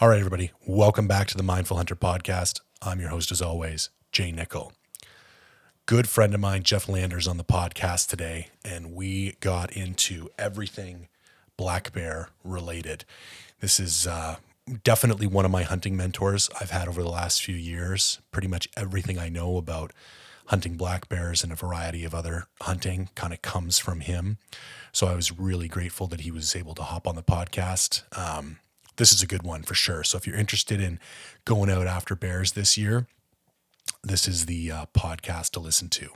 All right, everybody, welcome back to the Mindful Hunter podcast. I'm your host, as always, Jay Nichol. Good friend of mine, Jeff Landers, on the podcast today, and we got into everything black bear related. This is definitely one of my hunting mentors I've had over the last few years. Pretty much everything I know about hunting black bears and a variety of other hunting kind of comes from him. So I was really grateful that he was able to hop on the podcast. This is a good one for sure. So if you're interested in going out after bears this year, this is the podcast to listen to.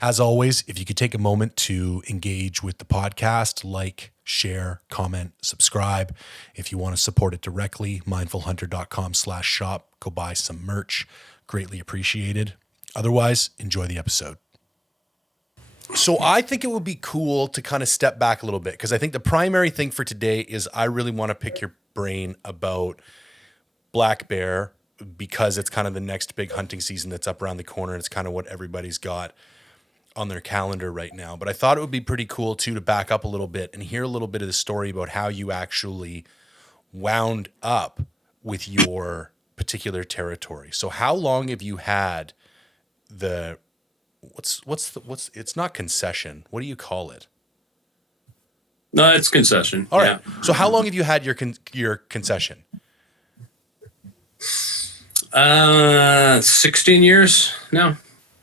As always, if you could take a moment to engage with the podcast, like, share, comment, subscribe. If you want to support it directly, mindfulhunter.com/shop. Go buy some merch. Greatly appreciated. Otherwise, enjoy the episode. So I think it would be cool to kind of step back a little bit, because I think the primary thing for today is I really want to pick your brain about black bear, because it's kind of the next big hunting season that's up around the corner. And it's kind of what everybody's got on their calendar right now. But I thought it would be pretty cool too to back up a little bit and hear a little bit of the story about how you actually wound up with your particular territory. So how long have you had the what's it's not concession. What do you call it? No, it's concession. All right. So how long have you had your concession? 16 years now.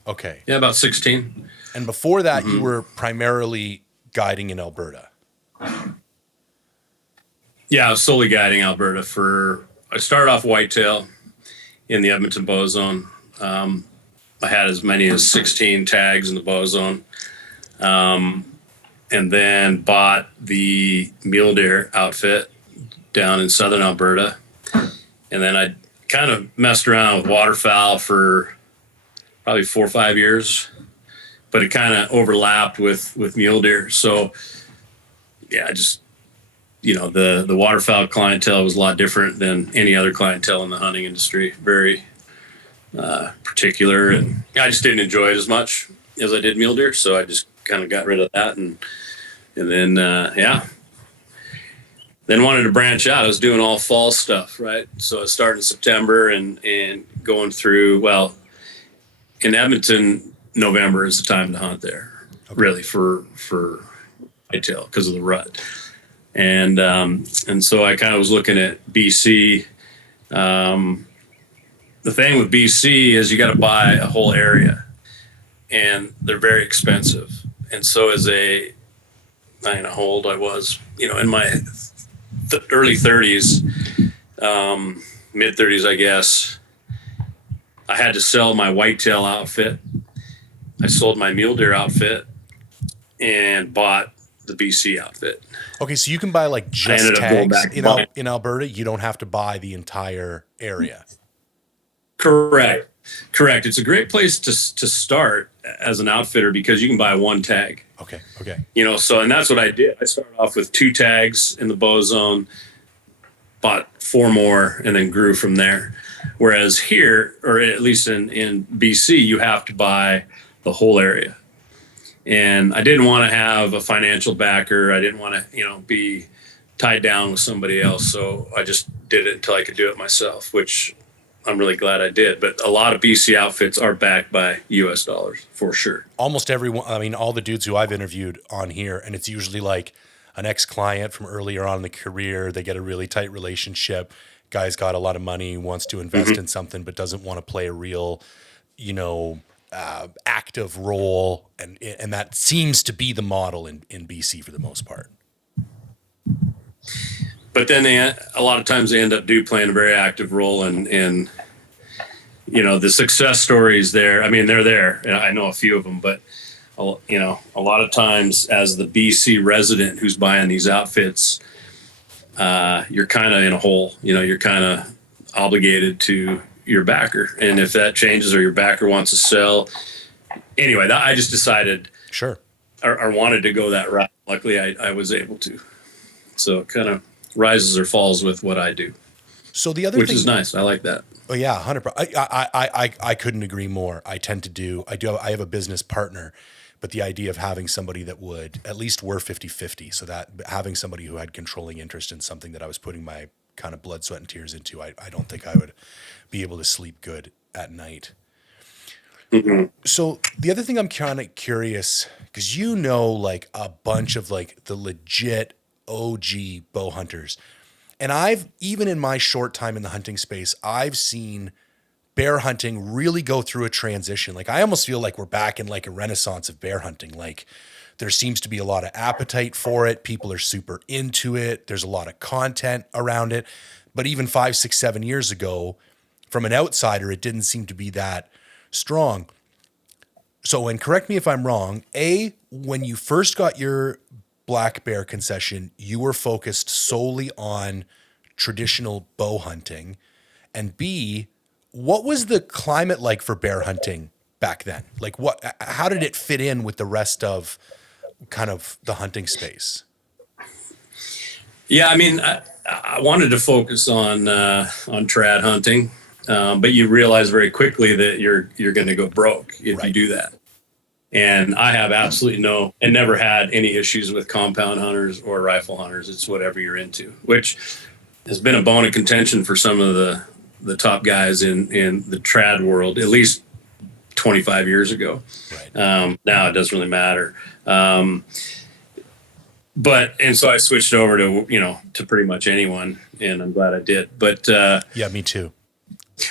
Okay. Yeah, about 16. And before that, you were primarily guiding in Alberta. Yeah, I was solely guiding Alberta I started off whitetail in the Edmonton bow zone. I had as many as 16 tags in the bow zone. And then bought the mule deer outfit down in southern Alberta. And then I kind of messed around with waterfowl for probably 4 or 5 years, but it kind of overlapped with mule deer. So yeah, the waterfowl clientele was a lot different than any other clientele in the hunting industry. Very particular, and I just didn't enjoy it as much as I did mule deer. So I just kind of got rid of that, and then then wanted to branch out. I was doing all fall stuff, right? So I started in September and going through, well, in Edmonton, November is the time to hunt there, really for whitetail because of the rut. And so I kind of was looking at BC. The thing with BC is you got to buy a whole area, and they're very expensive. And so I don't know how old I was, in my early 30s, mid 30s, I guess, I had to sell my whitetail outfit. I sold my mule deer outfit and bought the BC outfit. Okay, so you can buy like just tags in Alberta. You don't have to buy the entire area. Correct. It's a great place to start as an outfitter because you can buy one tag. Okay. And that's what I did. I started off with 2 tags in the bow zone, bought 4 more, and then grew from there. Whereas here, or at least in BC, you have to buy the whole area. And I didn't want to have a financial backer. I didn't want to, be tied down with somebody else. So I just did it until I could do it myself, which I'm really glad I did. But a lot of BC outfits are backed by US dollars for sure. Almost everyone. I mean, all the dudes who I've interviewed on here, and it's usually like an ex-client from earlier on in the career. They get a really tight relationship. Guy's got a lot of money, wants to invest in something, but doesn't want to play a real, active role. And that seems to be the model in BC for the most part. But then a lot of times they end up playing a very active role, and the success stories there. I mean, they're there. I know a few of them, but a lot of times as the BC resident who's buying these outfits, you're kind of in a hole. You're kind of obligated to your backer, and if that changes or your backer wants to sell, anyway, I just decided, sure, or wanted to go that route. Luckily, I was able to. So it kind of rises or falls with what I do. So the other which thing, is nice. I like that. Oh yeah, 100%. I couldn't agree more. I have a business partner, but the idea of having somebody that would, at least we're 50-50, so that having somebody who had controlling interest in something that I was putting my kind of blood, sweat, and tears into, I don't think I would be able to sleep good at night. So the other thing I'm kind of curious, because like a bunch of like the legit OG bow hunters, and I've, even in my short time in the hunting space, I've seen bear hunting really go through a transition. Like I almost feel like we're back in like a renaissance of bear hunting. Like there seems to be a lot of appetite for it. People are super into it. There's a lot of content around it. But even 5, 6, 7 years ago, from an outsider, it didn't seem to be that strong. So, and correct me if I'm wrong, when you first got your black bear concession, you were focused solely on traditional bow hunting. And B, what was the climate like for bear hunting back then? Like how did it fit in with the rest of kind of the hunting space? Yeah, I mean, I wanted to focus on trad hunting, but you realize very quickly that you're going to go broke if you do that. And I have absolutely never had any issues with compound hunters or rifle hunters. It's whatever you're into, which has been a bone of contention for some of the top guys in the trad world, at least 25 years ago. Right. Now it doesn't really matter. And so I switched over to pretty much anyone, and I'm glad I did. But yeah, me too.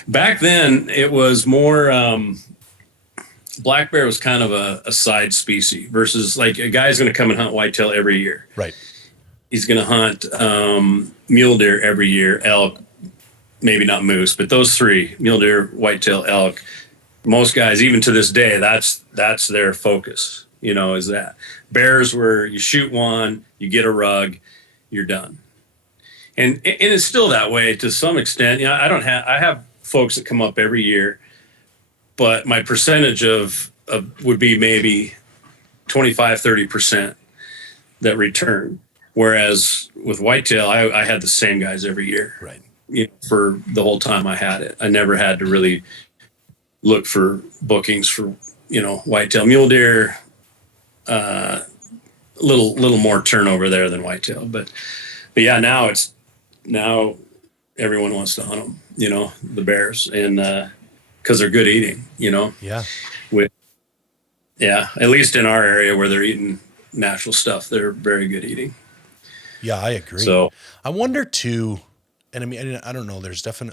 Back then it was more, black bear was kind of a side species versus like a guy's going to come and hunt whitetail every year. Right. He's going to hunt mule deer every year, elk, maybe not moose, but those three, mule deer, whitetail, elk. Most guys, even to this day, that's their focus, is that. Bears where you shoot one, you get a rug, you're done. And it's still that way to some extent. I have folks that come up every year, but my percentage of would be maybe 25, 30% that return. Whereas with whitetail, I had the same guys every year. Right. For the whole time I had it. I never had to really look for bookings for, whitetail. Mule deer, little more turnover there than whitetail. But yeah, now everyone wants to hunt them, the bears, and because they're good eating, Yeah. At least in our area where they're eating natural stuff, they're very good eating. Yeah, I agree. So I wonder too, and I mean, I don't know,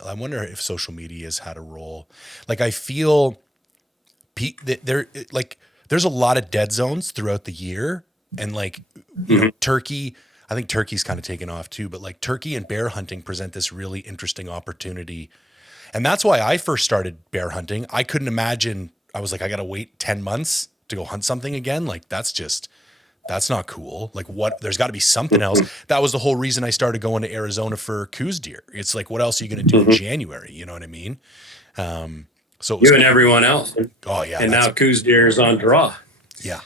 I wonder if social media has had a role. Like I feel there's a lot of dead zones throughout the year, and like, turkey, I think turkey's kind of taken off too, but like turkey and bear hunting present this really interesting opportunity. And that's why I first started bear hunting. I couldn't imagine, I was like, I got to wait 10 months to go hunt something again. Like that's not cool. Like there's got to be something else. That was the whole reason I started going to Arizona for coos deer. It's like, what else are you going to do in January? You know what I mean? So you and everyone else. Oh yeah. And now coos deer is on draw. Yeah.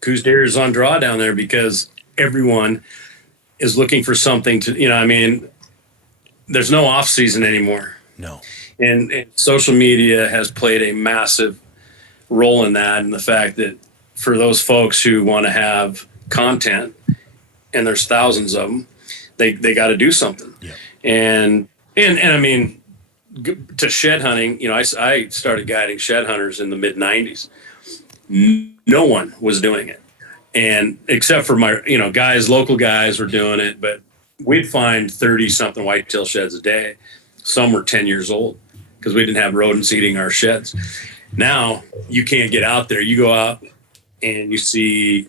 Coos deer is on draw down there because everyone is looking for something to, there's no off season anymore. No. And social media has played a massive role in that, and the fact that for those folks who want to have content, and there's thousands of them, they got to do something. Yeah. And I mean, to shed hunting, I started guiding shed hunters in the mid 90s. No one was doing it. And except for my, local guys were doing it, but we'd find 30 something whitetail sheds a day. Some were 10 years old because we didn't have rodents eating our sheds. Now you can't get out there. You go out and you see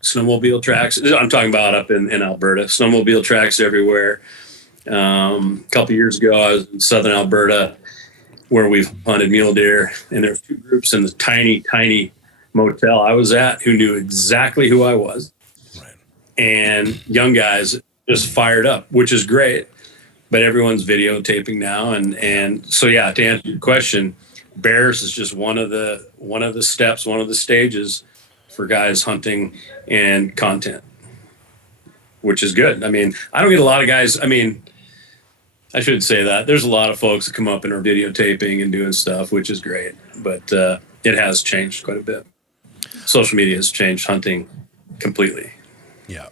snowmobile tracks. I'm talking about up in Alberta, snowmobile tracks everywhere. A couple years ago, I was in southern Alberta where we've hunted mule deer, and there's two groups in the tiny motel I was at who knew exactly who I was. Right. And young guys just fired up, which is great. But everyone's videotaping now, and so yeah. To answer your question, bears is just one of the steps, one of the stages for guys hunting and content, which is good. I mean, I don't get a lot of guys. I mean, I should say that there's a lot of folks that come up and are videotaping and doing stuff, which is great. But it has changed quite a bit. Social media has changed hunting completely. Yeah.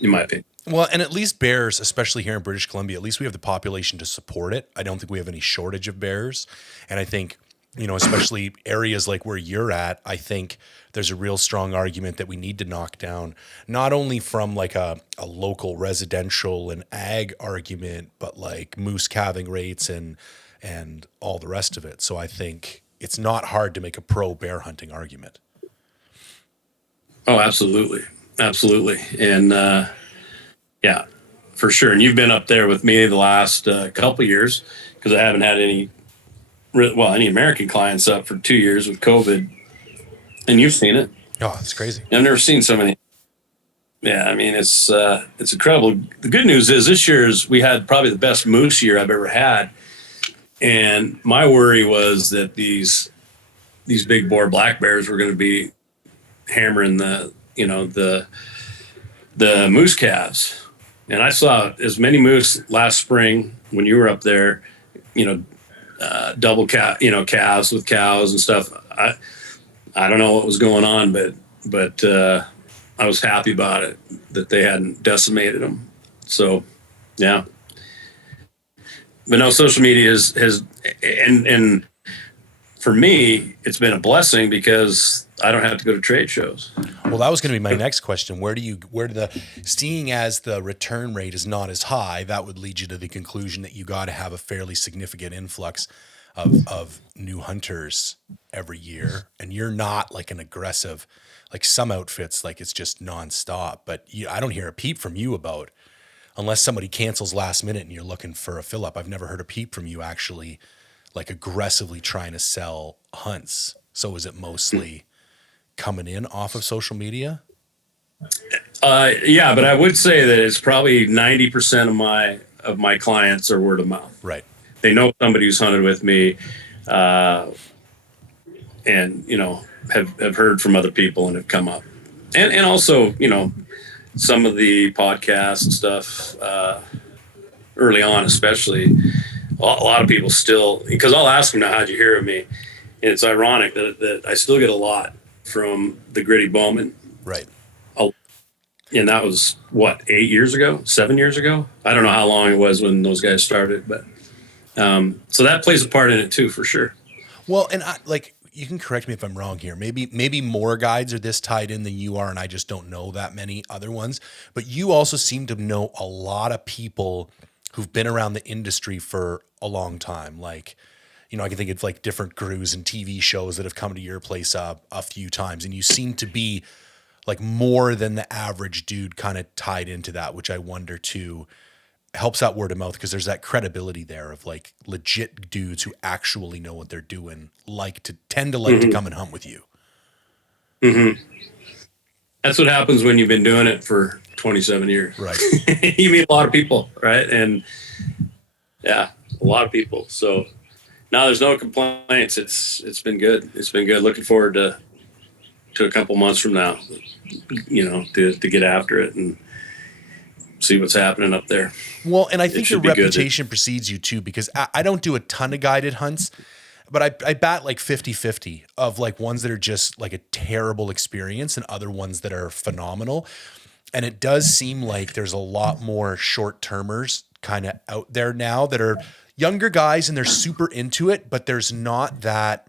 In my opinion. Well, and at least bears, especially here in British Columbia, at least we have the population to support it. I don't think we have any shortage of bears. And I think, especially areas like where you're at, I think there's a real strong argument that we need to knock down, not only from like a local residential and ag argument, but like moose calving rates and all the rest of it. So I think it's not hard to make a pro bear hunting argument. Oh, absolutely. Absolutely. And, yeah, for sure. And you've been up there with me the last couple of years because I haven't had any American clients up for 2 years with COVID, and you've seen it. Oh, it's crazy. I've never seen so many. Yeah, I mean it's incredible. The good news is this we had probably the best moose year I've ever had, and my worry was that these big boar black bears were going to be hammering the moose calves. And I saw as many moose last spring when you were up there, double calves with cows and stuff. I don't know what was going on, but I was happy about it that they hadn't decimated them. So, yeah. But no, social media has and for me, it's been a blessing because I don't have to go to trade shows. Well, that was going to be my next question. Seeing as the return rate is not as high, that would lead you to the conclusion that you got to have a fairly significant influx of new hunters every year. And you're not like an aggressive, like some outfits, like it's just nonstop, but I don't hear a peep from you about, unless somebody cancels last minute and you're looking for a fill up. I've never heard a peep from you actually like aggressively trying to sell hunts. So is it mostly coming in off of social media? Yeah, but I would say that it's probably 90% of my clients are word of mouth. Right. They know somebody who's hunted with me, and have heard from other people and have come up, and also some of the podcast stuff early on, especially. A lot of people still, because I'll ask them now, how'd you hear of me? And it's ironic that I still get a lot from the Gritty Bowman. Right. And that was 8 years ago, 7 years ago. I don't know how long it was when those guys started, but so that plays a part in it too, for sure. Well, and you can correct me if I'm wrong here. Maybe more guides are this tied in than you are, and I just don't know that many other ones. But you also seem to know a lot of people who've been around the industry for a long time. Like, I can think of like different crews and TV shows that have come to your place a few times, and you seem to be like more than the average dude kind of tied into that, which I wonder too helps out word of mouth because there's that credibility there of like legit dudes who actually know what they're doing, tend to come and hunt with you. Mm-hmm. That's what happens when you've been doing it for 27 years. Right. You meet a lot of people, right? And yeah, a lot of people. So now there's no complaints. It's been good. It's been good. Looking forward to a couple months from now, to get after it and see what's happening up there. Well, and I think your reputation precedes you too, because I don't do a ton of guided hunts, but I bat like 50-50 of like ones that are just like a terrible experience and other ones that are phenomenal. And it does seem like there's a lot more short-termers kind of out there now that are younger guys and they're super into it, but there's not that,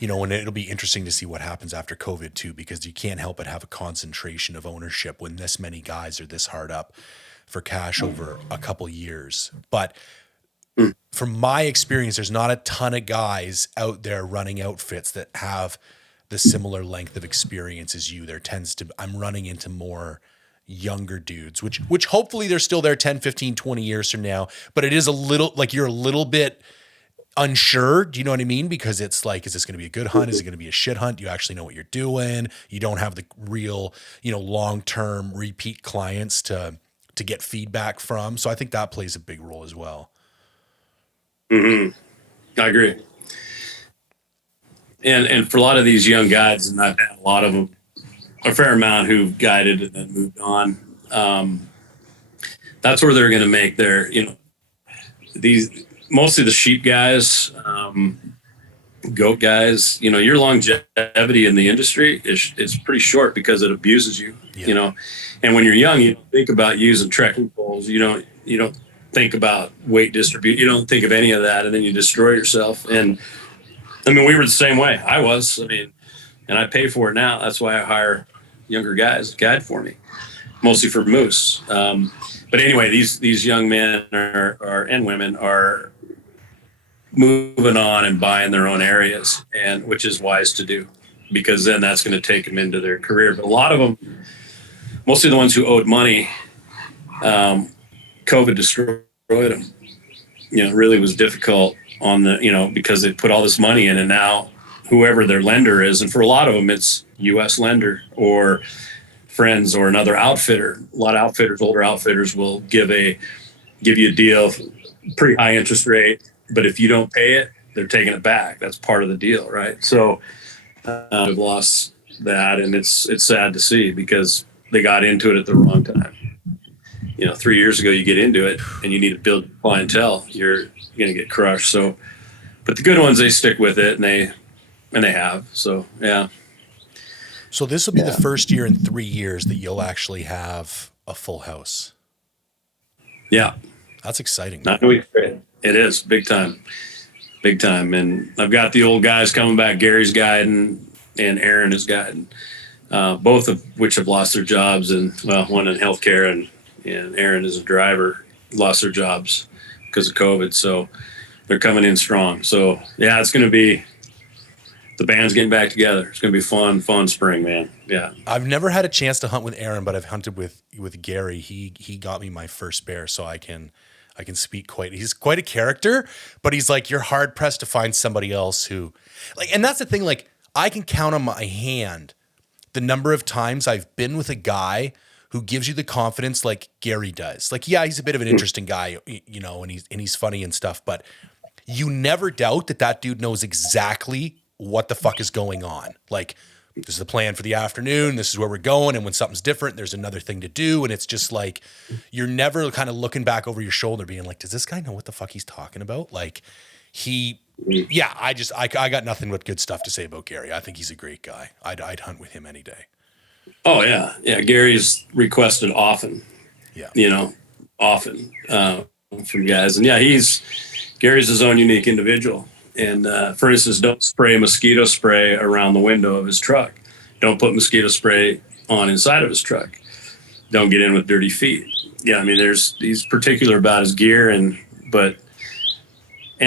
and it'll be interesting to see what happens after COVID too, because you can't help but have a concentration of ownership when this many guys are this hard up for cash over a couple years. But from my experience, there's not a ton of guys out there running outfits that have the similar length of experience as you. I'm running into more younger dudes, which hopefully they're still there 10, 15, 20 years from now. But it is a little like you're a little bit unsure. Do you know what I mean? Because it's like, is this going to be a good hunt? Is it going to be a shit hunt? Do you actually know what you're doing? You don't have the real, long-term repeat clients to get feedback from. So I think that plays a big role as well. Mm-hmm. I agree. And for a lot of these young guides, and I've had a lot of them, a fair amount who've guided and then moved on. That's where they're going to make their, mostly the sheep guys. goat guys, your longevity in the industry is pretty short because it abuses you, and when you're young, you don't think about using trekking poles. You don't think about weight distribute. You don't think of any of that. And then you destroy yourself. And I mean, we were the same way. And I pay for it now. That's why I hire younger guys to guide for me, mostly for moose. But anyway, these young men and women are moving on and buying their own areas, and which is wise to do, because then that's going to take them into their career. But a lot of them, mostly the ones who owed money, COVID destroyed them. It really was difficult on because they put all this money in, and now whoever their lender is, and for a lot of them, it's U.S. lender or friends or another outfitter. A lot of outfitters, older outfitters, will give you a deal, pretty high interest rate, but if you don't pay it, they're taking it back. That's part of the deal, right? So we've lost that, and it's sad to see because they got into it at the wrong time. 3 years ago, you get into it and you need to build clientele, you're going to get crushed. So, but the good ones, they stick with it, and they have. So, yeah. So this will be the first year in 3 years that you'll actually have a full house. Yeah. That's exciting. It is big time. And I've got the old guys coming back. Gary's guiding and Aaron is guiding, both of which have lost their jobs, and one in healthcare, and Aaron is a driver, lost their jobs because of COVID. So they're coming in strong. So yeah, it's going to be, the band's getting back together. It's going to be fun spring, man. Yeah. I've never had a chance to hunt with Aaron, but I've hunted with Gary. He got me my first bear, so I can speak he's quite a character, but he's like, you're hard pressed to find somebody else who and that's the thing. Like, I can count on my hand the number of times I've been with a guy who gives you the confidence like Gary does. Like, yeah, he's a bit of an interesting guy, and he's funny and stuff, but you never doubt that dude knows exactly what the fuck is going on. Like, this is the plan for the afternoon. This is where we're going. And when something's different, there's another thing to do. And it's just like, you're never kind of looking back over your shoulder being like, does this guy know what the fuck he's talking about? Like, I got nothing but good stuff to say about Gary. I think he's a great guy. I'd hunt with him any day. Oh yeah. Yeah. Gary's requested often, often, from guys. And yeah, Gary's his own unique individual. And for instance, don't spray mosquito spray around the window of his truck. Don't put mosquito spray on inside of his truck. Don't get in with dirty feet. Yeah, I mean, he's particular about his gear, and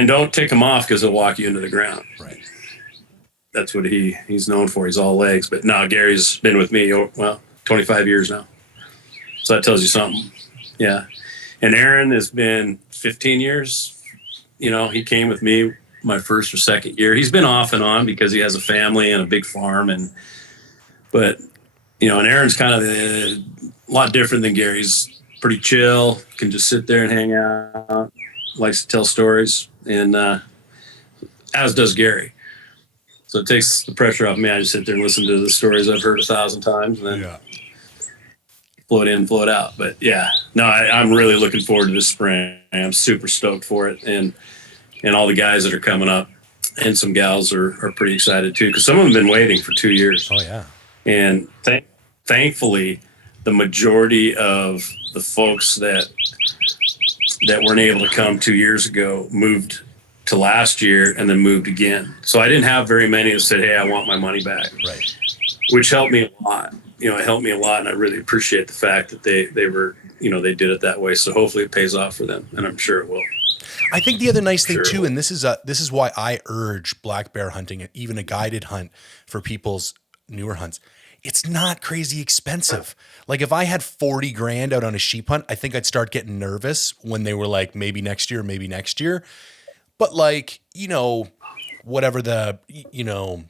don't tick him off because he'll walk you into the ground. Right. That's what he's known for. He's all legs. But no, Gary's been with me 25 years now. So that tells you something. Yeah. And Aaron has been 15 years. He came with me my first or second year. He's been off and on because he has a family and a big farm, but and Aaron's kind of a lot different than Gary's. Pretty chill, can just sit there and hang out, likes to tell stories, and as does Gary. So it takes the pressure off me. I just sit there and listen to the stories I've heard 1,000 times, and then float in, float out. But yeah, no, I'm really looking forward to this spring. I'm super stoked for it, and all the guys that are coming up, and some gals are pretty excited too, because some of them have been waiting for 2 years. Oh yeah. And thankfully, the majority of the folks that weren't able to come 2 years ago moved to last year and then moved again. So I didn't have very many who said, hey, I want my money back. Right. Which helped me a lot. It helped me a lot, and I really appreciate the fact that they were, they did it that way. So hopefully it pays off for them, and I'm sure it will. I think the other nice thing too, and this is why I urge black bear hunting, even a guided hunt for people's newer hunts. It's not crazy expensive. Like, if I had 40 grand out on a sheep hunt, I think I'd start getting nervous when they were like, maybe next year. But like, whatever the,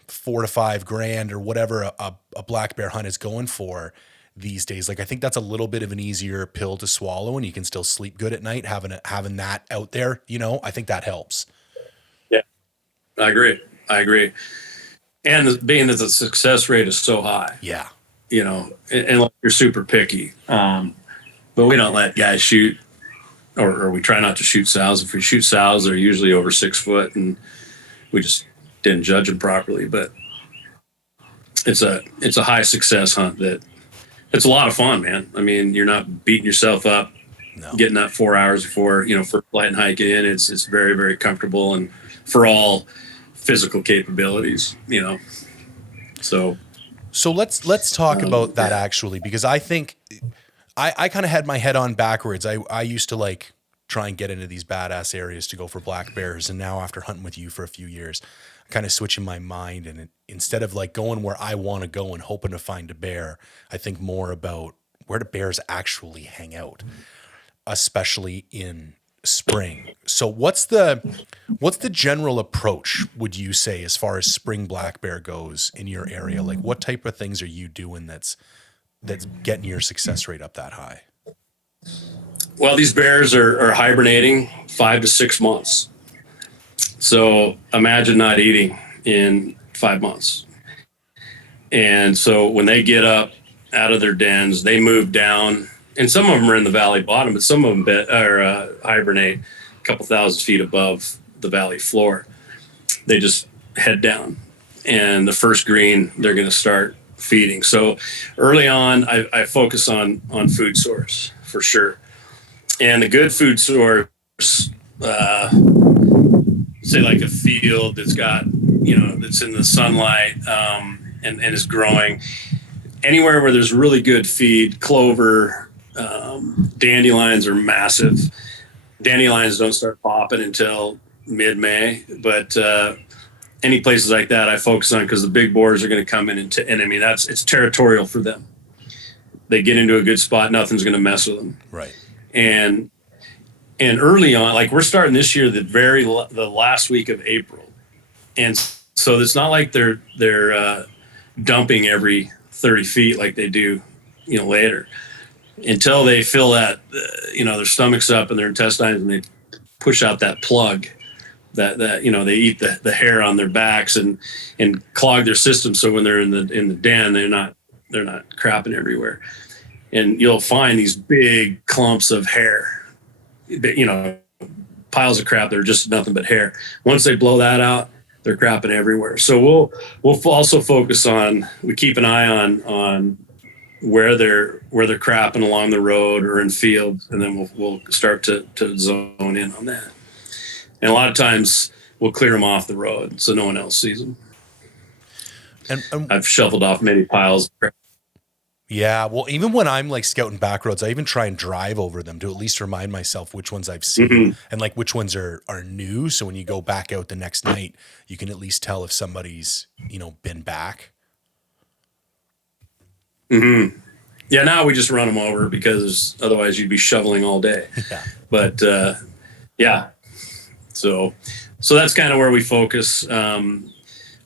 4 to 5 grand or whatever a black bear hunt is going for these days. Like, I think that's a little bit of an easier pill to swallow, and you can still sleep good at night having that out there. I think that helps. Yeah, I agree. And being that the success rate is so high, and like, you're super picky, but we don't let guys shoot, or we try not to shoot sows. If we shoot sows, they're usually over 6 foot, and we just didn't judge them properly. But it's a high success hunt that it's a lot of fun, man. I mean, you're not beating yourself up, getting up 4 hours before, first light and hike in. It's very, very comfortable and for all physical capabilities, So let's talk about that actually, because I think I kind of had my head on backwards. I used to like try and get into these badass areas to go for black bears. And now after hunting with you for a few years, I'm kind of switching my mind. And instead of like going where I want to go and hoping to find a bear, I think more about where do bears actually hang out, especially in spring. So what's the general approach, would you say, as far as spring black bear goes in your area? Like what type of things are you doing that's getting your success rate up that high? Well, these bears are hibernating 5 to 6 months. So imagine not eating in 5 months. And so when they get up out of their dens, they move down, and some of them are in the valley bottom, but some of them hibernate a couple thousand feet above the valley floor. They just head down, and the first green, they're going to start feeding. So early on, I focus on food source for sure. And the good food source, say like a field that's got, that's in the sunlight and is growing. Anywhere where there's really good feed, clover, dandelions are massive. Dandelions don't start popping until mid-May, but any places like that I focus on because the big boars are going to come in and I mean, it's territorial for them. They get into a good spot, nothing's going to mess with them. Right. And early on, like we're starting this year, the last week of April. And so it's not like they're dumping every 30 feet like they do, later, until they fill that, their stomachs up and their intestines, and they push out that plug that they eat the hair on their backs and clog their system. So when they're in the den, they're not crapping everywhere. And you'll find these big clumps of hair, piles of crap that are just nothing but hair. Once they blow that out, they're crapping everywhere. So we'll also focus on, we keep an eye on where they're crapping along the road or in fields, and then we'll start to zone in on that. And a lot of times we'll clear them off the road so no one else sees them. And I've shoveled off many piles of crap. Yeah, well, even when I'm like scouting back roads, I even try and drive over them to at least remind myself which ones I've seen and like which ones are new. So when you go back out the next night, you can at least tell if somebody's, been back. Mm-hmm. Yeah, now we just run them over because otherwise you'd be shoveling all day. Yeah. But yeah, so that's kind of where we focus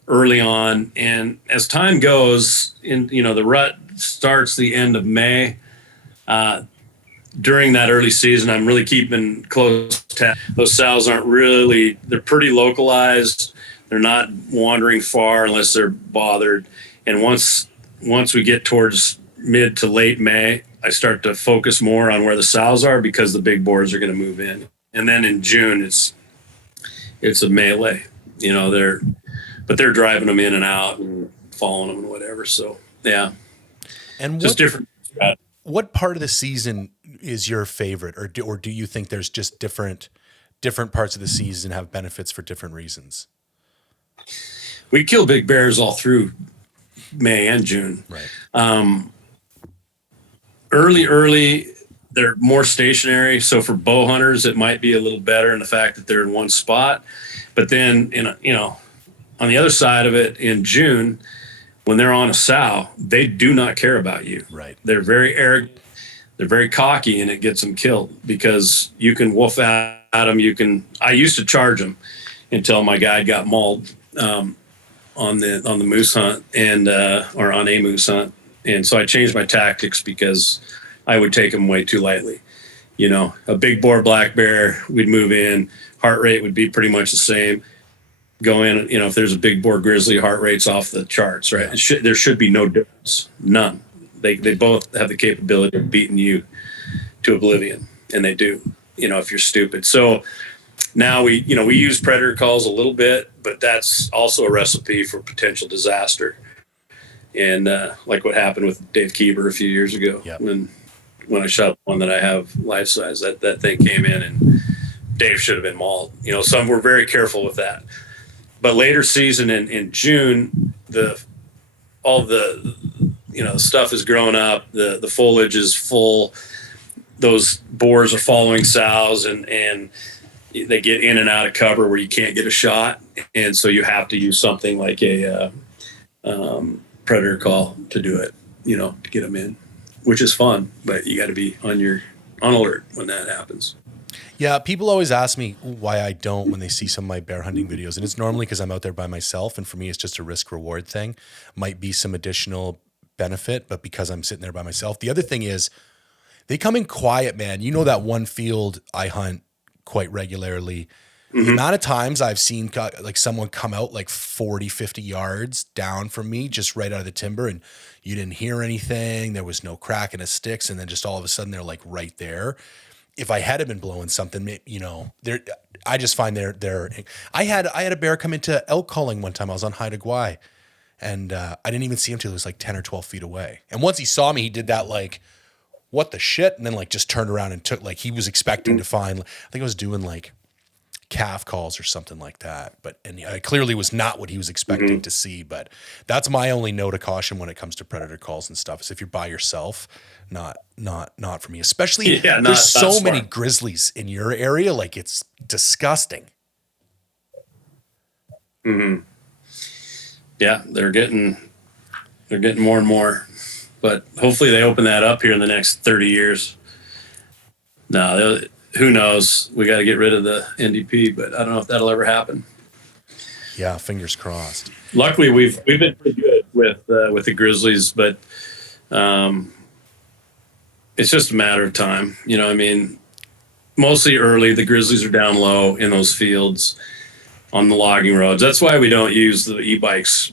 early on. And as time goes, the rut starts the end of May. During that early season, I'm really keeping close tabs. Those sows they're pretty localized. They're not wandering far unless they're bothered. And once we get towards mid to late May, I start to focus more on where the sows are because the big boars are going to move in. And then in June, it's a melee. They're driving them in and out and following them and whatever. So yeah. And just different. What part of the season is your favorite, or do you think there's just different parts of the season have benefits for different reasons? We kill big bears all through May and June. Right. Early, they're more stationary. So for bow hunters, it might be a little better in the fact that they're in one spot. But then, on the other side of it, in June, when they're on a sow, they do not care about you. Right. They're very arrogant. They're very cocky, and it gets them killed because you can wolf at them. I used to charge them until my guide got mauled on the moose hunt or on a moose hunt. And so I changed my tactics because I would take them way too lightly. A big boar black bear, we'd move in, heart rate would be pretty much the same. Go in, if there's a big boar grizzly, heart rate's off the charts, right? There should be no difference, none. They both have the capability of beating you to oblivion, and they do, if you're stupid. So Now we use predator calls a little bit, but that's also a recipe for potential disaster. And like what happened with Dave Keeber a few years ago, Yep. when I shot one that I have life size, that thing came in and Dave should have been mauled. Some were very careful with that. But later season in June, all the stuff is grown up, the foliage is full, those boars are following sows, and they get in and out of cover where you can't get a shot, and so you have to use something like a predator call to do it, to get them in, which is fun, but you got to be on alert when that happens. Yeah, people always ask me why I don't when they see some of my bear hunting videos, and it's normally because I'm out there by myself, and for me, it's just a risk-reward thing. Might be some additional benefit, but because I'm sitting there by myself. The other thing is, they come in quiet, man. That one field I hunt quite regularly. Mm-hmm. The amount of times I've seen like someone come out like 40, 50 yards down from me, just right out of the timber, and you didn't hear anything. There was no crack in the sticks, and then just all of a sudden they're like right there. If I had been blowing something, I just find they're. I had a bear come into elk calling one time. I was on Haida Gwaii, and I didn't even see him till he was like 10 or 12 feet away. And once he saw me, he did that like, what the shit? And then like just turned around and took, like he was expecting to find, I think I was doing like calf calls or something like that. And it clearly was not what he was expecting to see. But that's my only note of caution when it comes to predator calls and stuff, is if you're by yourself, not for me, especially there's so many grizzlies in your area. Like, it's disgusting. Mm-hmm. Yeah. They're getting more and more, but hopefully they open that up here in the next 30 years. No, who knows? We got to get rid of the NDP, but I don't know if that'll ever happen. Yeah. Fingers crossed. Luckily we've been pretty good with the grizzlies, but, it's just a matter of time. Mostly early, the grizzlies are down low in those fields on the logging roads. That's why we don't use the e-bikes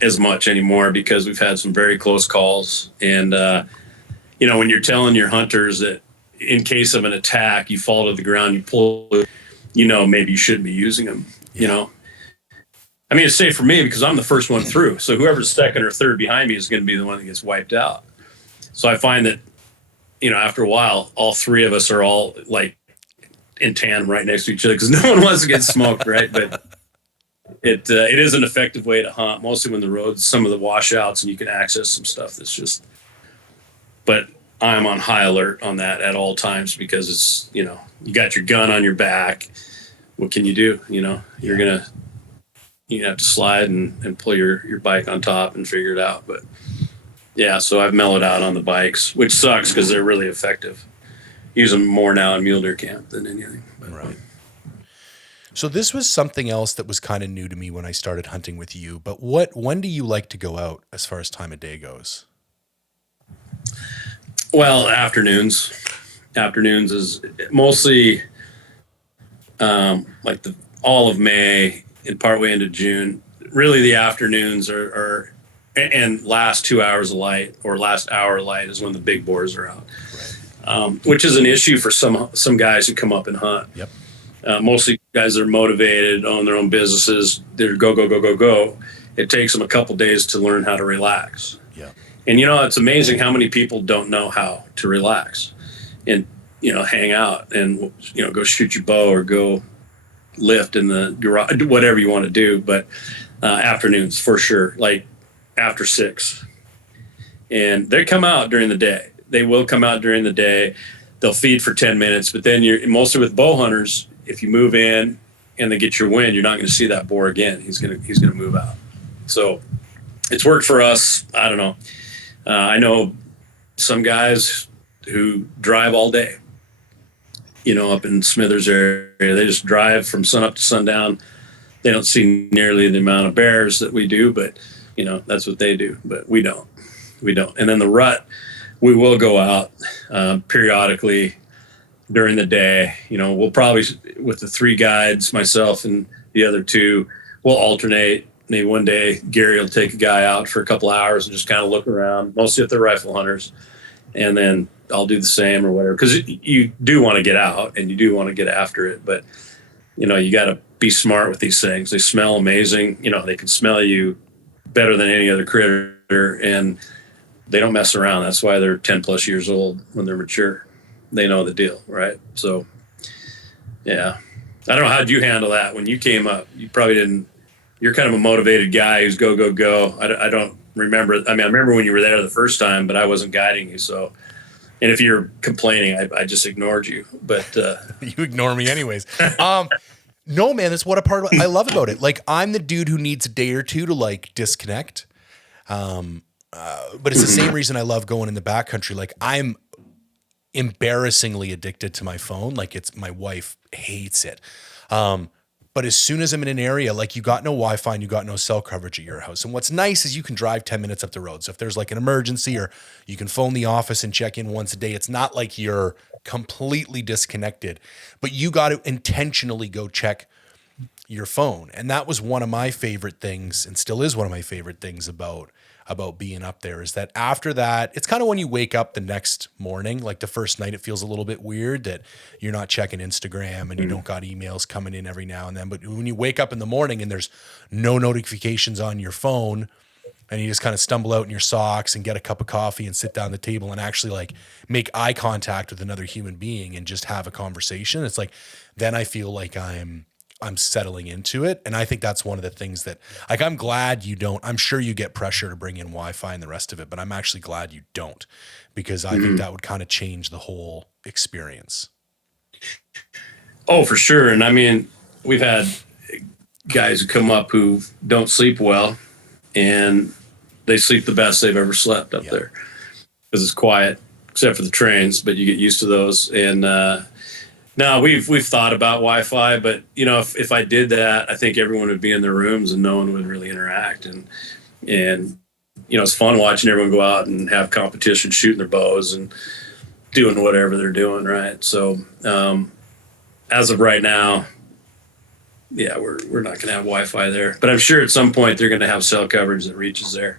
as much anymore, because we've had some very close calls. And, when you're telling your hunters that in case of an attack, you fall to the ground, you pull, maybe you shouldn't be using them, it's safe for me because I'm the first one through. So whoever's second or third behind me is going to be the one that gets wiped out. So I find that, after a while, all three of us are all like in tandem right next to each other because no one wants to get smoked, right? But it is an effective way to hunt, mostly when the roads, some of the washouts, and you can access some stuff that's just. But I'm on high alert on that at all times because it's, you got your gun on your back. What can you do? You're gonna have to slide and pull your bike on top and figure it out, but. Yeah, so I've mellowed out on the bikes, which sucks because they're really effective. Use them more now in mule deer camp than anything. Right. So this was something else that was kind of new to me when I started hunting with you. But when do you like to go out as far as time of day goes? Well, afternoons. Afternoons is mostly like all of May and partway into June. Really, the afternoons are and last 2 hours of light or last hour of light is when the big boars are out, right. Which is an issue for some guys who come up and hunt. Yep. Mostly guys that are motivated, own their own businesses, they're go. It takes them a couple days to learn how to relax. Yeah. And it's amazing how many people don't know how to relax and hang out and go shoot your bow or go lift in the garage, whatever you want to do. But afternoons for sure, like after 6, and they come out during the day. They will come out during the day. They'll feed for 10 minutes, but then you're mostly with bow hunters. If you move in and they get your wind, you're not going to see that boar again. He's going to move out. So it's worked for us. I don't know. I know some guys who drive all day, up in Smithers area, they just drive from sun up to sundown. They don't see nearly the amount of bears that we do, but that's what they do, but we don't. And then the rut, we will go out periodically during the day. We'll probably, with the 3 guides, myself and the other 2, we'll alternate. Maybe one day Gary will take a guy out for a couple hours and just kind of look around, mostly if they're rifle hunters. And then I'll do the same or whatever, because you do want to get out and you do want to get after it. But you got to be smart with these things. They smell amazing. They can smell you better than any other critter, and they don't mess around. That's why they're 10 plus years old when they're mature. They know the deal, right? So, yeah. I don't know. How'd you handle that when you came up? You probably didn't. You're kind of a motivated guy who's go, go, go. I don't remember. I mean, I remember when you were there the first time, but I wasn't guiding you. So, and if you're complaining, I just ignored you. But you ignore me anyways. No, man, that's what I love about it. Like, I'm the dude who needs a day or two to like disconnect. But it's the same reason I love going in the backcountry. Like, I'm embarrassingly addicted to my phone. Like, my wife hates it. But as soon as I'm in an area, like, you got no Wi-Fi and you got no cell coverage at your house. And what's nice is you can drive 10 minutes up the road. So if there's like an emergency, or you can phone the office and check in once a day, it's not like you're completely disconnected, but you got to intentionally go check your phone. And that was one of my favorite things, and still is one of my favorite things about being up there, is that after that, it's kind of when you wake up the next morning, like the first night, it feels a little bit weird that you're not checking Instagram and you don't got emails coming in every now and then. But when you wake up in the morning and there's no notifications on your phone, and you just kind of stumble out in your socks and get a cup of coffee and sit down at the table and actually like make eye contact with another human being and just have a conversation, it's like, then I feel like I'm settling into it. And I think that's one of the things that, like, I'm glad you don't. I'm sure you get pressure to bring in Wi-Fi and the rest of it, but I'm actually glad you don't, because I think that would kind of change the whole experience. Oh, for sure. And I mean, we've had guys who come up who don't sleep well, and they sleep the best they've ever slept up there, because it's quiet, except for the trains, but you get used to those. And no, we've thought about Wi-Fi, but if I did that, I think everyone would be in their rooms and no one would really interact. And it's fun watching everyone go out and have competition, shooting their bows and doing whatever they're doing, right? So as of right now, yeah, we're not going to have Wi-Fi there, but I'm sure at some point they're going to have cell coverage that reaches there.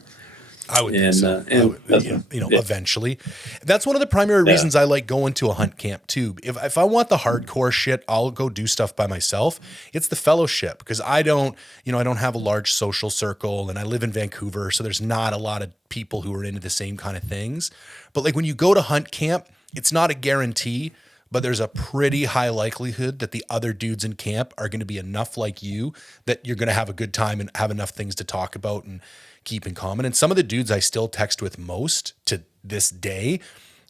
I would think so. Eventually. That's one of the primary reasons I like going to a hunt camp too. If I want the hardcore shit, I'll go do stuff by myself. It's the fellowship, because I don't have a large social circle, and I live in Vancouver, so there's not a lot of people who are into the same kind of things. But like when you go to hunt camp, it's not a guarantee, but there's a pretty high likelihood that the other dudes in camp are going to be enough like you that you're going to have a good time and have enough things to talk about and keep in common. And some of the dudes I still text with most to this day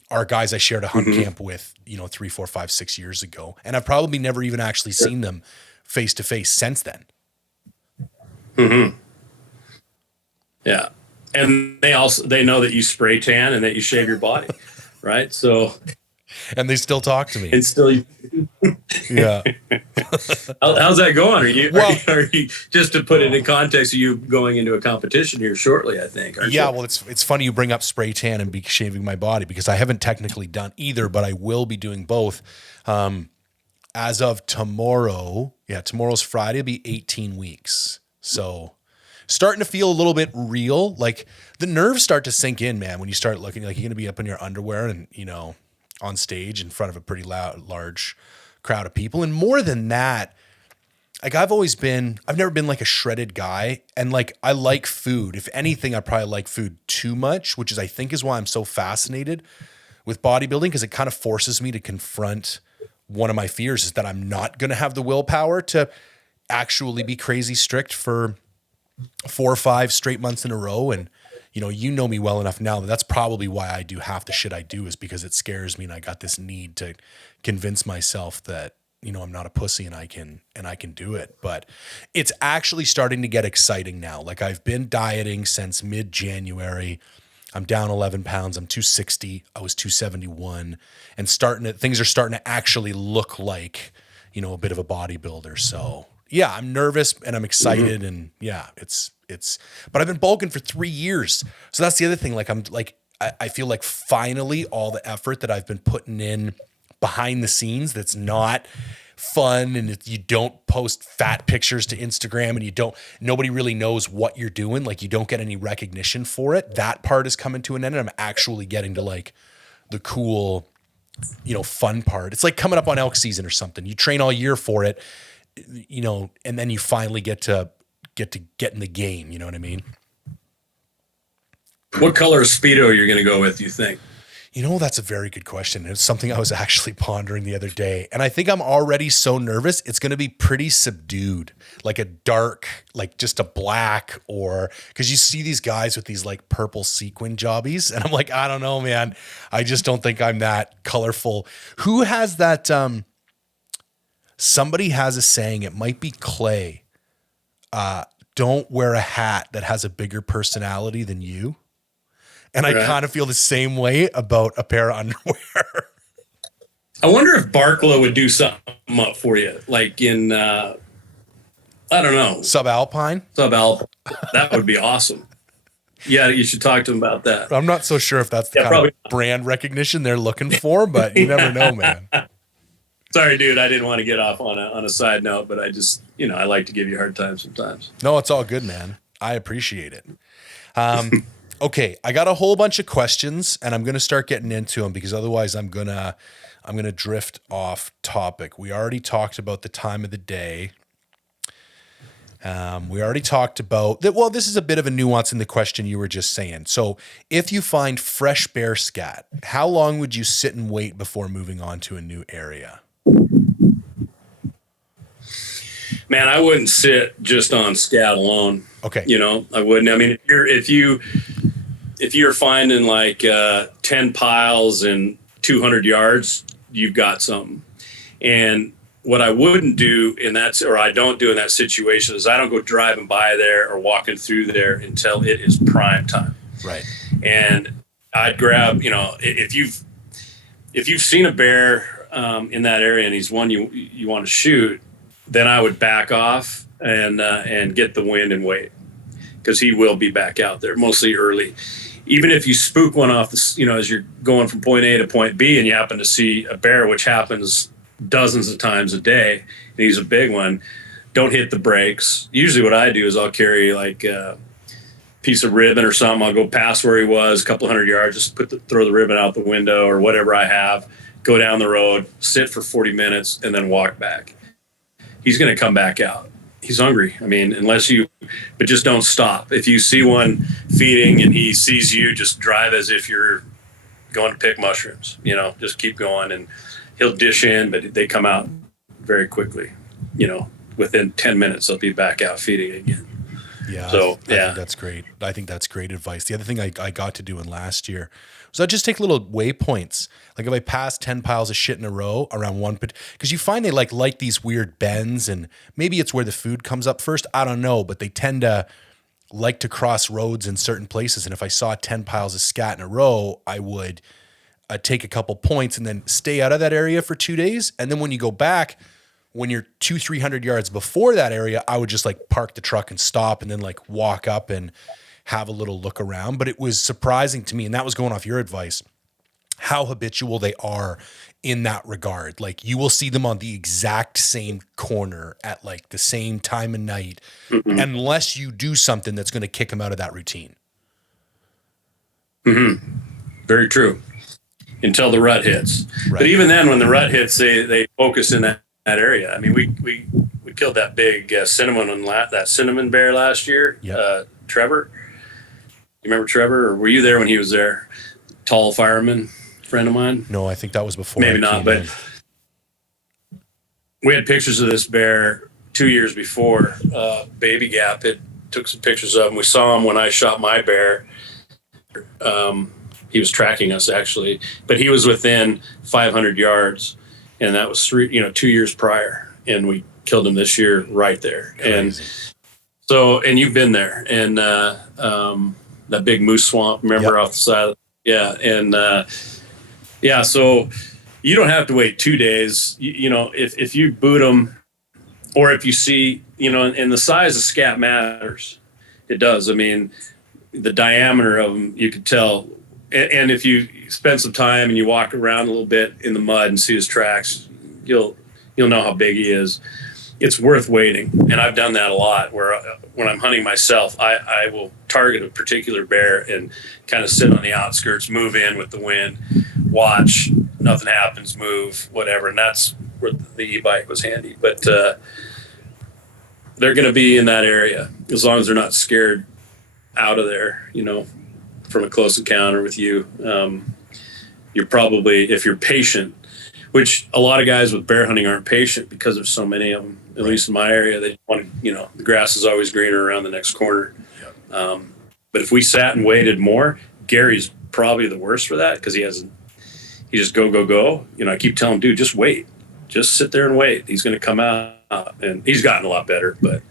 are guys I shared a hunt camp with, 3, 4, 5, 6 years ago. And I've probably never even actually seen them face to face since then. Yeah. And they know that you spray tan and that you shave your body. Right. So, and they still talk to me. And still, yeah. How's that going? Are you just to put it in context? Are you going into a competition here shortly? I think. Yeah. Well, it's funny you bring up spray tan and shaving my body, because I haven't technically done either, but I will be doing both. As of tomorrow, tomorrow's Friday, it'll be 18 weeks. So starting to feel a little bit real. Like the nerves start to sink in, man. When you start looking, like you're going to be up in your underwear and on stage in front of a pretty large crowd of people. And more than that, like I've never been like a shredded guy, and like I like food. If anything, I probably like food too much, which I think is why I'm so fascinated with bodybuilding, because it kind of forces me to confront one of my fears, is that I'm not going to have the willpower to actually be crazy strict for 4 or 5 straight months in a row. And you know me well enough now that that's probably why I do half the shit I do, is because it scares me, and I got this need to convince myself that I'm not a pussy and I can do it. But it's actually starting to get exciting now. Like I've been dieting since mid-January. I'm down 11 pounds. I'm 260. I was 271, and things are starting to actually look like a bit of a bodybuilder. So yeah, I'm nervous and I'm excited, and yeah, but I've been bulking for 3 years. So that's the other thing. Like I feel like finally all the effort that I've been putting in behind the scenes, that's not fun, and you don't post fat pictures to Instagram, and nobody really knows what you're doing. Like you don't get any recognition for it. That part is coming to an end, and I'm actually getting to like the cool, fun part. It's like coming up on elk season or something. You train all year for it, you know, and then you finally get in the game. You know what I mean? What color Speedo you're going to go with, do you think? You know, that's a very good question. It's something I was actually pondering the other day. And I think I'm already so nervous. It's going to be pretty subdued, like a dark, like just a black, or because you see these guys with these like purple sequin jobbies. And I'm like, I don't know, man. I just don't think I'm that colorful. Who has that? Somebody has a saying, it might be Clay. Don't wear a hat that has a bigger personality than you. And I kind of feel the same way about a pair of underwear. I wonder if Barkla would do something up for you, like in, I don't know. Subalpine? That would be awesome. Yeah, you should talk to him about that. I'm not so sure if that's the kind of brand recognition they're looking for, but you never know, man. Sorry, dude. I didn't want to get off on a side note, but I just, I like to give you a hard time sometimes. No, it's all good, man. I appreciate it. Okay, I got a whole bunch of questions, and I'm going to start getting into them because otherwise I'm gonna drift off topic. We already talked about the time of the day. We already talked about that. Well, this is a bit of a nuance in the question you were just saying. So, if you find fresh bear scat, how long would you sit and wait before moving on to a new area? Man, I wouldn't sit just on scat alone. Okay, I wouldn't. I mean, if you're finding like 10 piles and 200 yards, you've got something. And what I wouldn't do I don't do in that situation is I don't go driving by there or walking through there until it is prime time. Right. And I'd grab, if you've seen a bear in that area and he's one you want to shoot, then I would back off and get the wind and wait, because he will be back out there mostly early. Even if you spook one off, as you're going from point A to point B and you happen to see a bear, which happens dozens of times a day, and he's a big one, don't hit the brakes. Usually what I do is I'll carry like a piece of ribbon or something. I'll go past where he was, a couple hundred yards, just throw the ribbon out the window or whatever I have, go down the road, sit for 40 minutes, and then walk back. He's going to come back out. He's hungry. I mean, but just don't stop. If you see one feeding and he sees you, just drive as if you're going to pick mushrooms, just keep going, and he'll dish in, but they come out very quickly. Within 10 minutes, they'll be back out feeding again. Yeah. So, I think that's great. I think that's great advice. The other thing I got to do in last year was I'd just take little waypoints. Like if I pass 10 piles of shit in a row around one, because you find they like these weird bends, and maybe it's where the food comes up first. I don't know, but they tend to like to cross roads in certain places. And if I saw 10 piles of scat in a row, I would take a couple points and then stay out of that area for 2 days. And then when you go back, when you're 200-300 yards before that area, I would just like park the truck and stop and then like walk up and have a little look around. But it was surprising to me, and that was going off your advice, how habitual they are in that regard. Like you will see them on the exact same corner at like the same time of night, unless you do something that's going to kick them out of that routine. Mm-hmm. Very true. Until the rut hits. Right. But even then, when the rut hits, they focus in that area. I mean, we killed that big cinnamon bear last year. Yep. Trevor. You remember Trevor, or were you there when he was there? Tall fireman, friend of mine. No, I think that was before. Maybe not, but we had pictures of this bear 2 years before. Baby Gap took some pictures of him. We saw him when I shot my bear. He was tracking us actually, but he was within 500 yards, and that was 2 years prior, and we killed him this year right there. Crazy. And you've been there, and that big moose swamp, remember, off the side? So you don't have to wait 2 days. If you boot them, or if you see, and the size of scat matters. It does. I mean, the diameter of them, you could tell. And if you spend some time and you walk around a little bit in the mud and see his tracks, you'll know how big he is. It's worth waiting. And I've done that a lot, where when I'm hunting myself, I will target a particular bear and kind of sit on the outskirts, move in with the wind, watch, nothing happens, move, whatever. And that's where the e-bike was handy. But they're going to be in that area as long as they're not scared out of there, from a close encounter with you. You're probably, if you're patient, which a lot of guys with bear hunting aren't patient because there's so many of them, at least in my area. They want to, the grass is always greener around the next corner. Yep. But if we sat and waited more, Gary's probably the worst for that because he just go. I keep telling him, dude, just wait. Just sit there and wait. He's going to come out. And he's gotten a lot better. But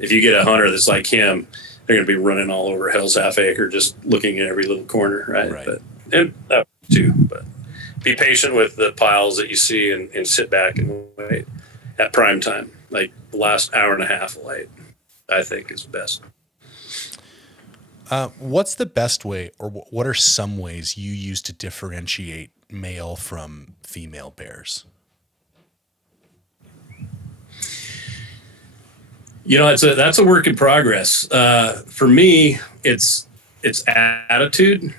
if you get a hunter that's like him, they're going to be running all over Hell's Half Acre, just looking at every little corner, right? And that too. But be patient with the piles that you see and sit back and wait at prime time. Like the last hour and a half of light, I think is best. What's the best way, or what are some ways you use to differentiate male from female bears? That's a work in progress. For me, it's attitude,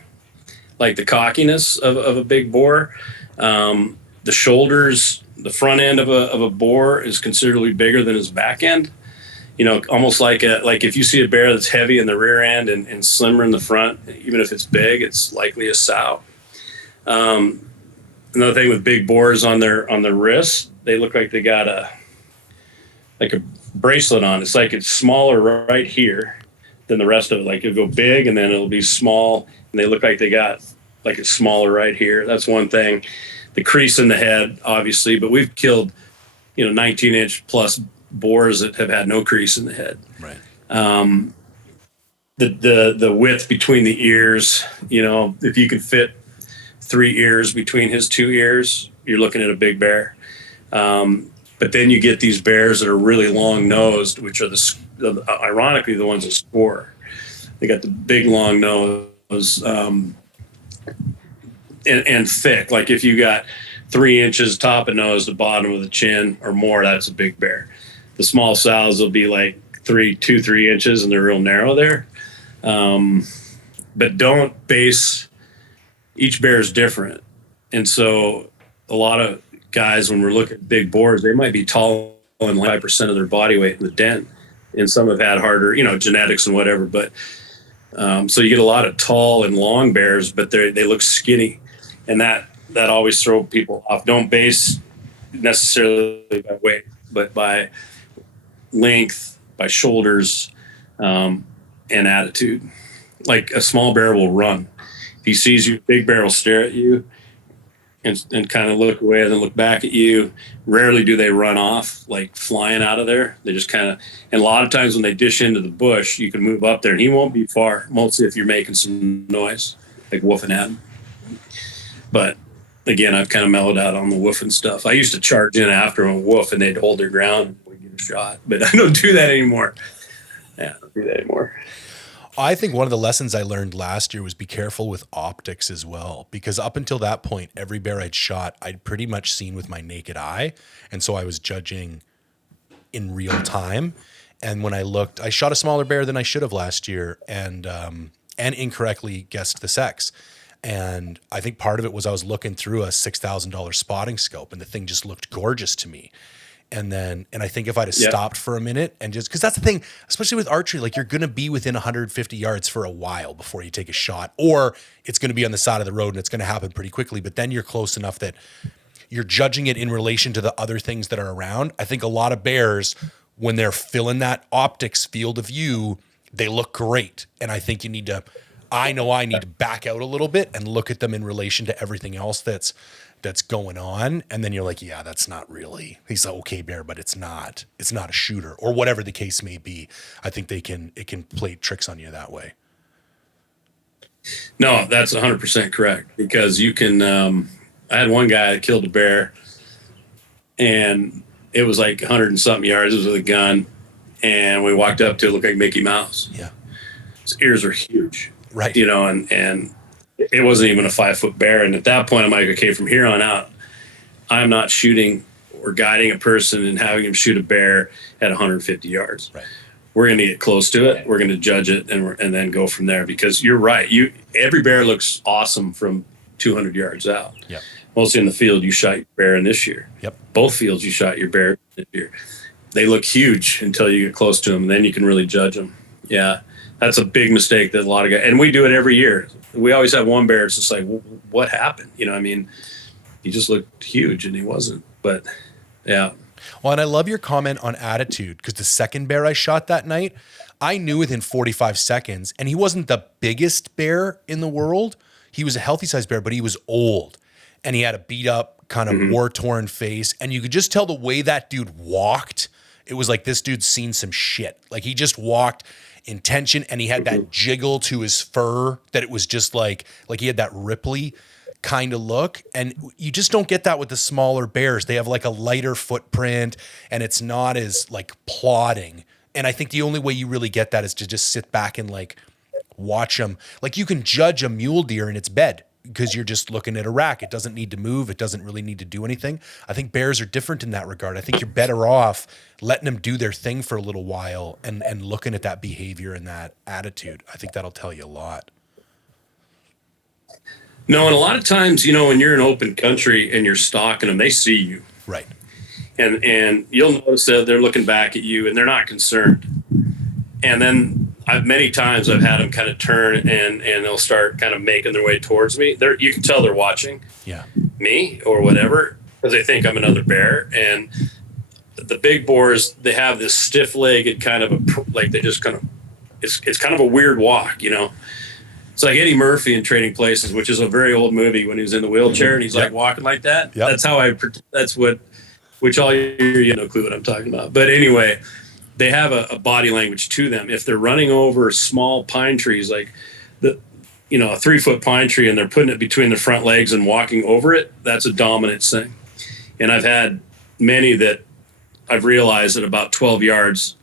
like the cockiness of a big boar. The shoulders, the front end of a boar is considerably bigger than his back end. Almost like if you see a bear that's heavy in the rear end and slimmer in the front, even if it's big, it's likely a sow. Another thing with big boars on their wrists, they look like they got a bracelet on. It's like it's smaller right here than the rest of it. Like it'll go big and then it'll be small, and they look like they got like it's smaller right here. That's one thing. The crease in the head, obviously, but we've killed 19-inch plus boars that have had no crease in the head. Right. The width between the ears, if you could fit 3 ears between his 2 ears, you're looking at a big bear. But then you get these bears that are really long nosed, which are ironically the ones that score. They got the big long nose and thick. Like if you got 3 inches top of nose to bottom of the chin or more, that's a big bear. The small sows will be like 3 inches and they're real narrow there. But don't base, each bear is different. And so a lot of guys, when we're looking at big boars, they might be tall and 5% of their body weight in the den. And some have had harder, genetics and whatever. But so you get a lot of tall and long bears, but they look skinny. And that always throws people off. Don't base necessarily by weight, but by length, by shoulders, and attitude. Like a small bear will run. If he sees you, big bear will stare at you and kind of look away and then look back at you. Rarely do they run off, like flying out of there. They just kind of, and a lot of times when they dish into the bush, you can move up there and he won't be far, mostly if you're making some noise, like woofing at him. But again, I've kind of mellowed out on the woofing stuff. I used to charge in after them and woof and they'd hold their ground and we'd get a shot, but I don't do that anymore. Yeah, I don't do that anymore. I think one of the lessons I learned last year was be careful with optics as well, because up until that point, every bear I'd shot, I'd pretty much seen with my naked eye. And so I was judging in real time. And when I looked, I shot a smaller bear than I should have last year and incorrectly guessed the sex. And I think part of it was I was looking through a $6,000 spotting scope and the thing just looked gorgeous to me. And I think if I'd have stopped for a minute and just, because that's the thing, especially with archery, like you're going to be within 150 yards for a while before you take a shot, or it's going to be on the side of the road and it's going to happen pretty quickly. But then you're close enough that you're judging it in relation to the other things that are around. I think a lot of bears, when they're filling that optics field of view, they look great. And I think I need to back out a little bit and look at them in relation to everything else that's going on. And then you're like, yeah, that's not really, he's an okay bear, but it's not a shooter or whatever the case may be. I think it can play tricks on you that way. No, that's 100% correct, because you can, I had one guy that killed a bear and it was like 100 and something yards. It was with a gun. And we walked up to it, looked like Mickey Mouse. Yeah. His ears are huge. Right. And it wasn't even a 5-foot bear. And at that point, I'm like, okay, from here on out, I'm not shooting or guiding a person and having him shoot a bear at 150 yards. Right. We're going to get close to it. We're going to judge it and then go from there, because you're right. Every bear looks awesome from 200 yards out. Yep. Mostly in the field, you shot your bear in this year. Yep. Both fields, you shot your bear this year. they look huge until you get close to them, and then you can really judge them. Yeah, that's a big mistake that a lot of guys, and we do it every year. We always have one bear. It's just like, what happened? You know, I mean, he just looked huge and he wasn't. But yeah. Well, and I love your comment on attitude, because the second bear I shot that night, I knew within 45 seconds, and he wasn't the biggest bear in the world. He was a healthy sized bear, but he was old and he had a beat up kind of war torn face. And you could just tell the way that dude walked. It was like this dude's seen some shit. Like he just walked in tension, and he had that jiggle to his fur that it was just like he had that Ripley kind of look. And you just don't get that with the smaller bears. They have like a lighter footprint, and it's not as like plodding. And I think the only way you really get that is to just sit back and like watch them. Like you can judge a mule deer in its bed because you're just looking at a rack. It doesn't need to move. It doesn't really need to do anything. I think bears are different in that regard. I think you're better off letting them do their thing for a little while and looking at that behavior and that attitude. I think that'll tell you a lot. No, and a lot of times, you know, when you're in open country and you're stalking them, they see you. Right. And you'll notice that they're looking back at you and they're not concerned. And then many times I've had them kind of turn and they'll start kind of making their way towards me. You can tell they're watching me or whatever, because they think I'm another bear. And the big boars, they have this stiff-legged kind of like they just kind of, it's kind of a weird walk, you know. It's like Eddie Murphy in Trading Places, which is a very old movie, when he was in the wheelchair and he's like walking like that. Yep. That's which all you know, clue what I'm talking about. But anyway, they have a body language to them. If they're running over small pine trees, like a 3-foot pine tree, and they're putting it between their front legs and walking over it, that's a dominance thing. And I've had many that I've realized at about 12 yards,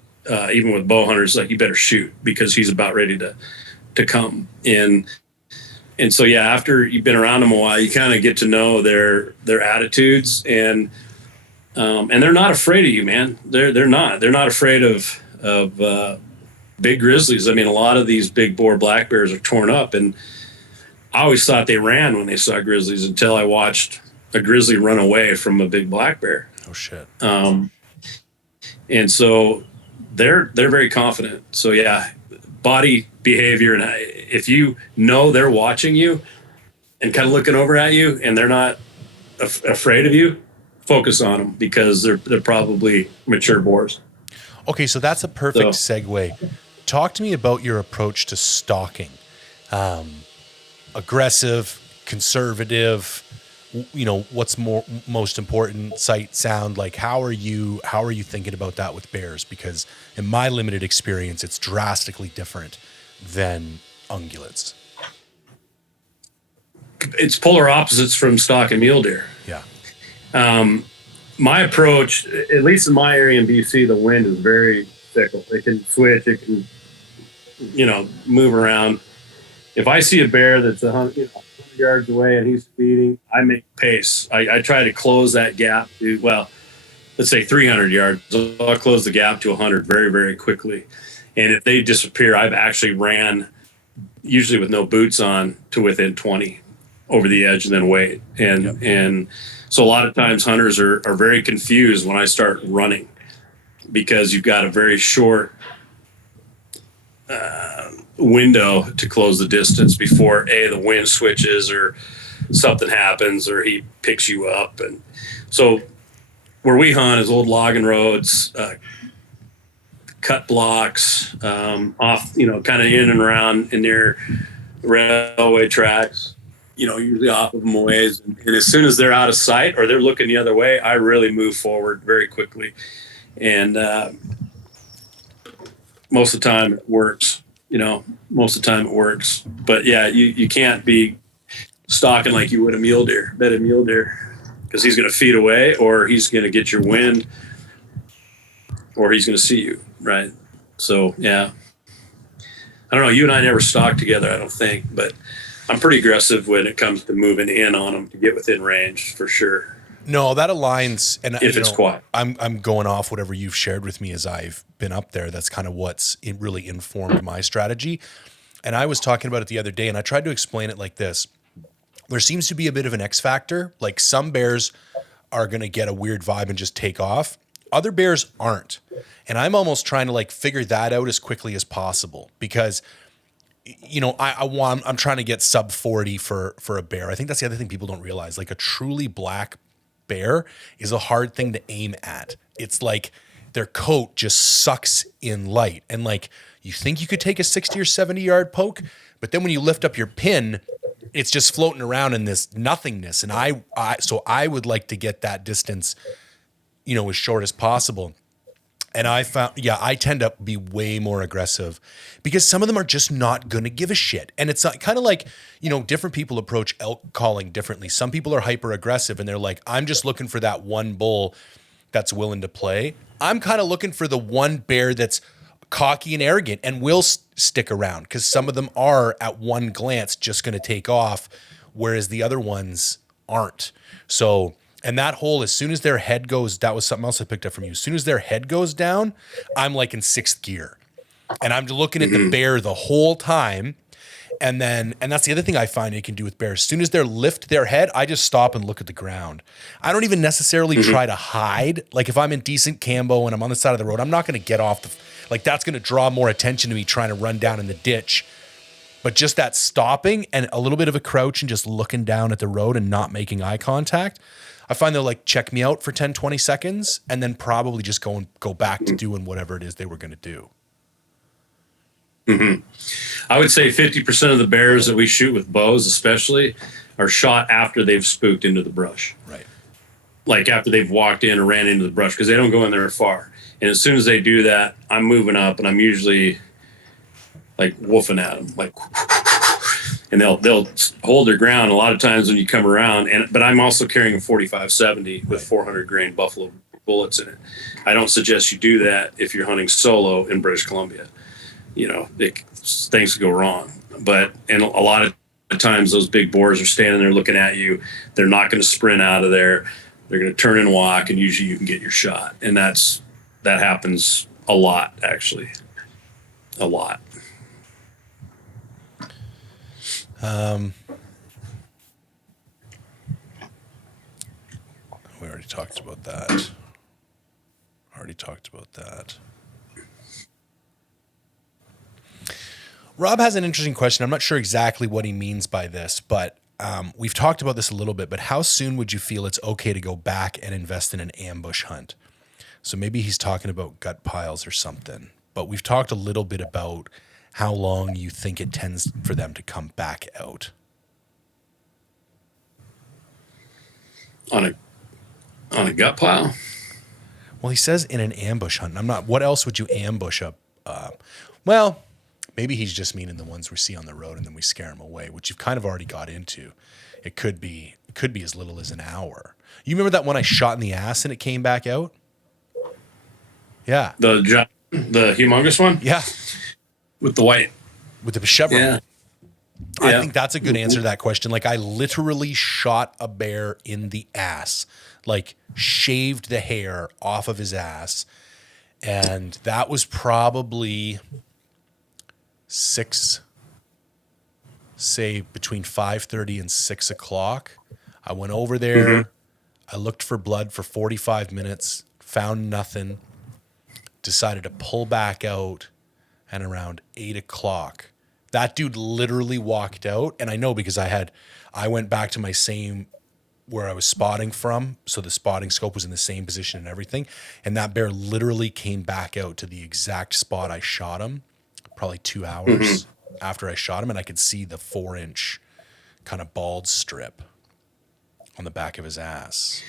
even with bow hunters, like, you better shoot because he's about ready to come in. And so, yeah, after you've been around them a while, you kind of get to know their attitudes, and they're not afraid of you, man. They're not afraid of big grizzlies. I mean, a lot of these big boar black bears are torn up, and I always thought they ran when they saw grizzlies until I watched a grizzly run away from a big black bear. Oh shit. And so they're very confident. So yeah, body behavior, and if you know they're watching you and kind of looking over at you and they're not afraid of you, focus on them, because they're probably mature boars. Okay, so that's a perfect segue. Talk to me about your approach to stalking. Aggressive, conservative, you know, what's most important, sight, sound? Like, how are you thinking about that with bears? Because in my limited experience, it's drastically different than ungulates. It's polar opposites from stalking mule deer. Yeah. My approach, at least in my area in BC, the wind is very fickle. It can switch. It can, move around. If I see a bear that's 100 yards away and he's speeding, I make pace. I try to close that gap to, let's say 300 yards. I'll close the gap to 100 very, very quickly. And if they disappear, I've actually ran, usually with no boots on, to within 20 over the edge and then wait. And so a lot of times hunters are very confused when I start running, because you've got a very short window to close the distance before the wind switches or something happens or he picks you up. And so where we hunt is old logging roads, cut blocks, off, kind of in and around and near railway tracks, usually off of them a ways. And as soon as they're out of sight or they're looking the other way, I really move forward very quickly. And most of the time it works, But yeah, you can't be stalking like you would a mule deer, because he's going to feed away, or he's going to get your wind, or he's going to see you, right? So, yeah. I don't know. You and I never stalked together, I don't think, but I'm pretty aggressive when it comes to moving in on them to get within range, for sure. No, that aligns. And if it's quiet, I'm going off whatever you've shared with me as I've been up there. That's kind of what's really informed my strategy. And I was talking about it the other day, and I tried to explain it like this. There seems to be a bit of an X factor. Like, some bears are going to get a weird vibe and just take off. other bears aren't. And I'm almost trying to like figure that out as quickly as possible because, you know, I'm trying to get sub 40 for a bear. I think that's the other thing people don't realize. Like a truly black bear is a hard thing to aim at. It's like their coat just sucks in light. And like you think you could take a 60 or 70 yard poke, but then when you lift up your pin, it's just floating around in this nothingness. And so I would like to get that distance, you know, as short as possible. And I found, I tend to be way more aggressive because some of them are just not going to give a shit. And it's kind of like, you know, different people approach elk calling differently. Some people are hyper aggressive and they're like, I'm just looking for that one bull that's willing to play. I'm kind of looking for the one bear that's cocky and arrogant and will stick around because some of them are at one glance just going to take off, whereas the other ones aren't. So, and that whole, as soon as their head goes, that was something else I picked up from you. As soon as their head goes down, I'm like in sixth gear and I'm looking at the bear the whole time. And that's the other thing I find you can do with bears. As soon as they lift their head, I just stop and look at the ground. I don't even necessarily try to hide. Like if I'm in decent cambo and I'm on the side of the road, I'm not going to get off like that's going to draw more attention to me trying to run down in the ditch. But just that stopping and a little bit of a crouch and just looking down at the road and not making eye contact, I find they'll like check me out for 10, 20 seconds and then probably just go back to doing whatever it is they were going to do. I would say 50% of the bears that we shoot with bows, especially, are shot after they've spooked into the brush. Right. Like after they've walked in or ran into the brush because they don't go in there far. And as soon as they do that, I'm moving up and I'm usually like woofing at them, like, and they'll hold their ground a lot of times when you come around. But I'm also carrying a 45-70 with 400 grain buffalo bullets in it. I don't suggest you do that if you're hunting solo in British Columbia. You know, things go wrong. And a lot of times those big boars are standing there looking at you. They're not going to sprint out of there. They're going to turn and walk, and usually you can get your shot. And that happens a lot, actually. A lot. We already talked about that. Rob has an interesting question. I'm not sure exactly what he means by this, but we've talked about this a little bit, but how soon would you feel it's okay to go back and invest in an ambush hunt? So maybe he's talking about gut piles or something, but we've talked a little bit about how long you think it tends for them to come back out. On a gut pile? Well, he says in an ambush hunt. What else would you ambush up? Well, maybe he's just meaning the ones we see on the road and then we scare them away, which you've kind of already got into. It could be as little as an hour. You remember that one I shot in the ass and it came back out? Yeah. The humongous one? Yeah. With the chevron. Yeah. I think that's a good answer to that question. Like I literally shot a bear in the ass, like shaved the hair off of his ass. And that was probably between 5:30 and 6 o'clock. I went over there. I looked for blood for 45 minutes, found nothing, decided to pull back out. And around 8 o'clock, that dude literally walked out. And I know because I went back to my same where I was spotting from. So the spotting scope was in the same position and everything. And that bear literally came back out to the exact spot I shot him, probably 2 hours after I shot him. And I could see the 4-inch kind of bald strip on the back of his ass.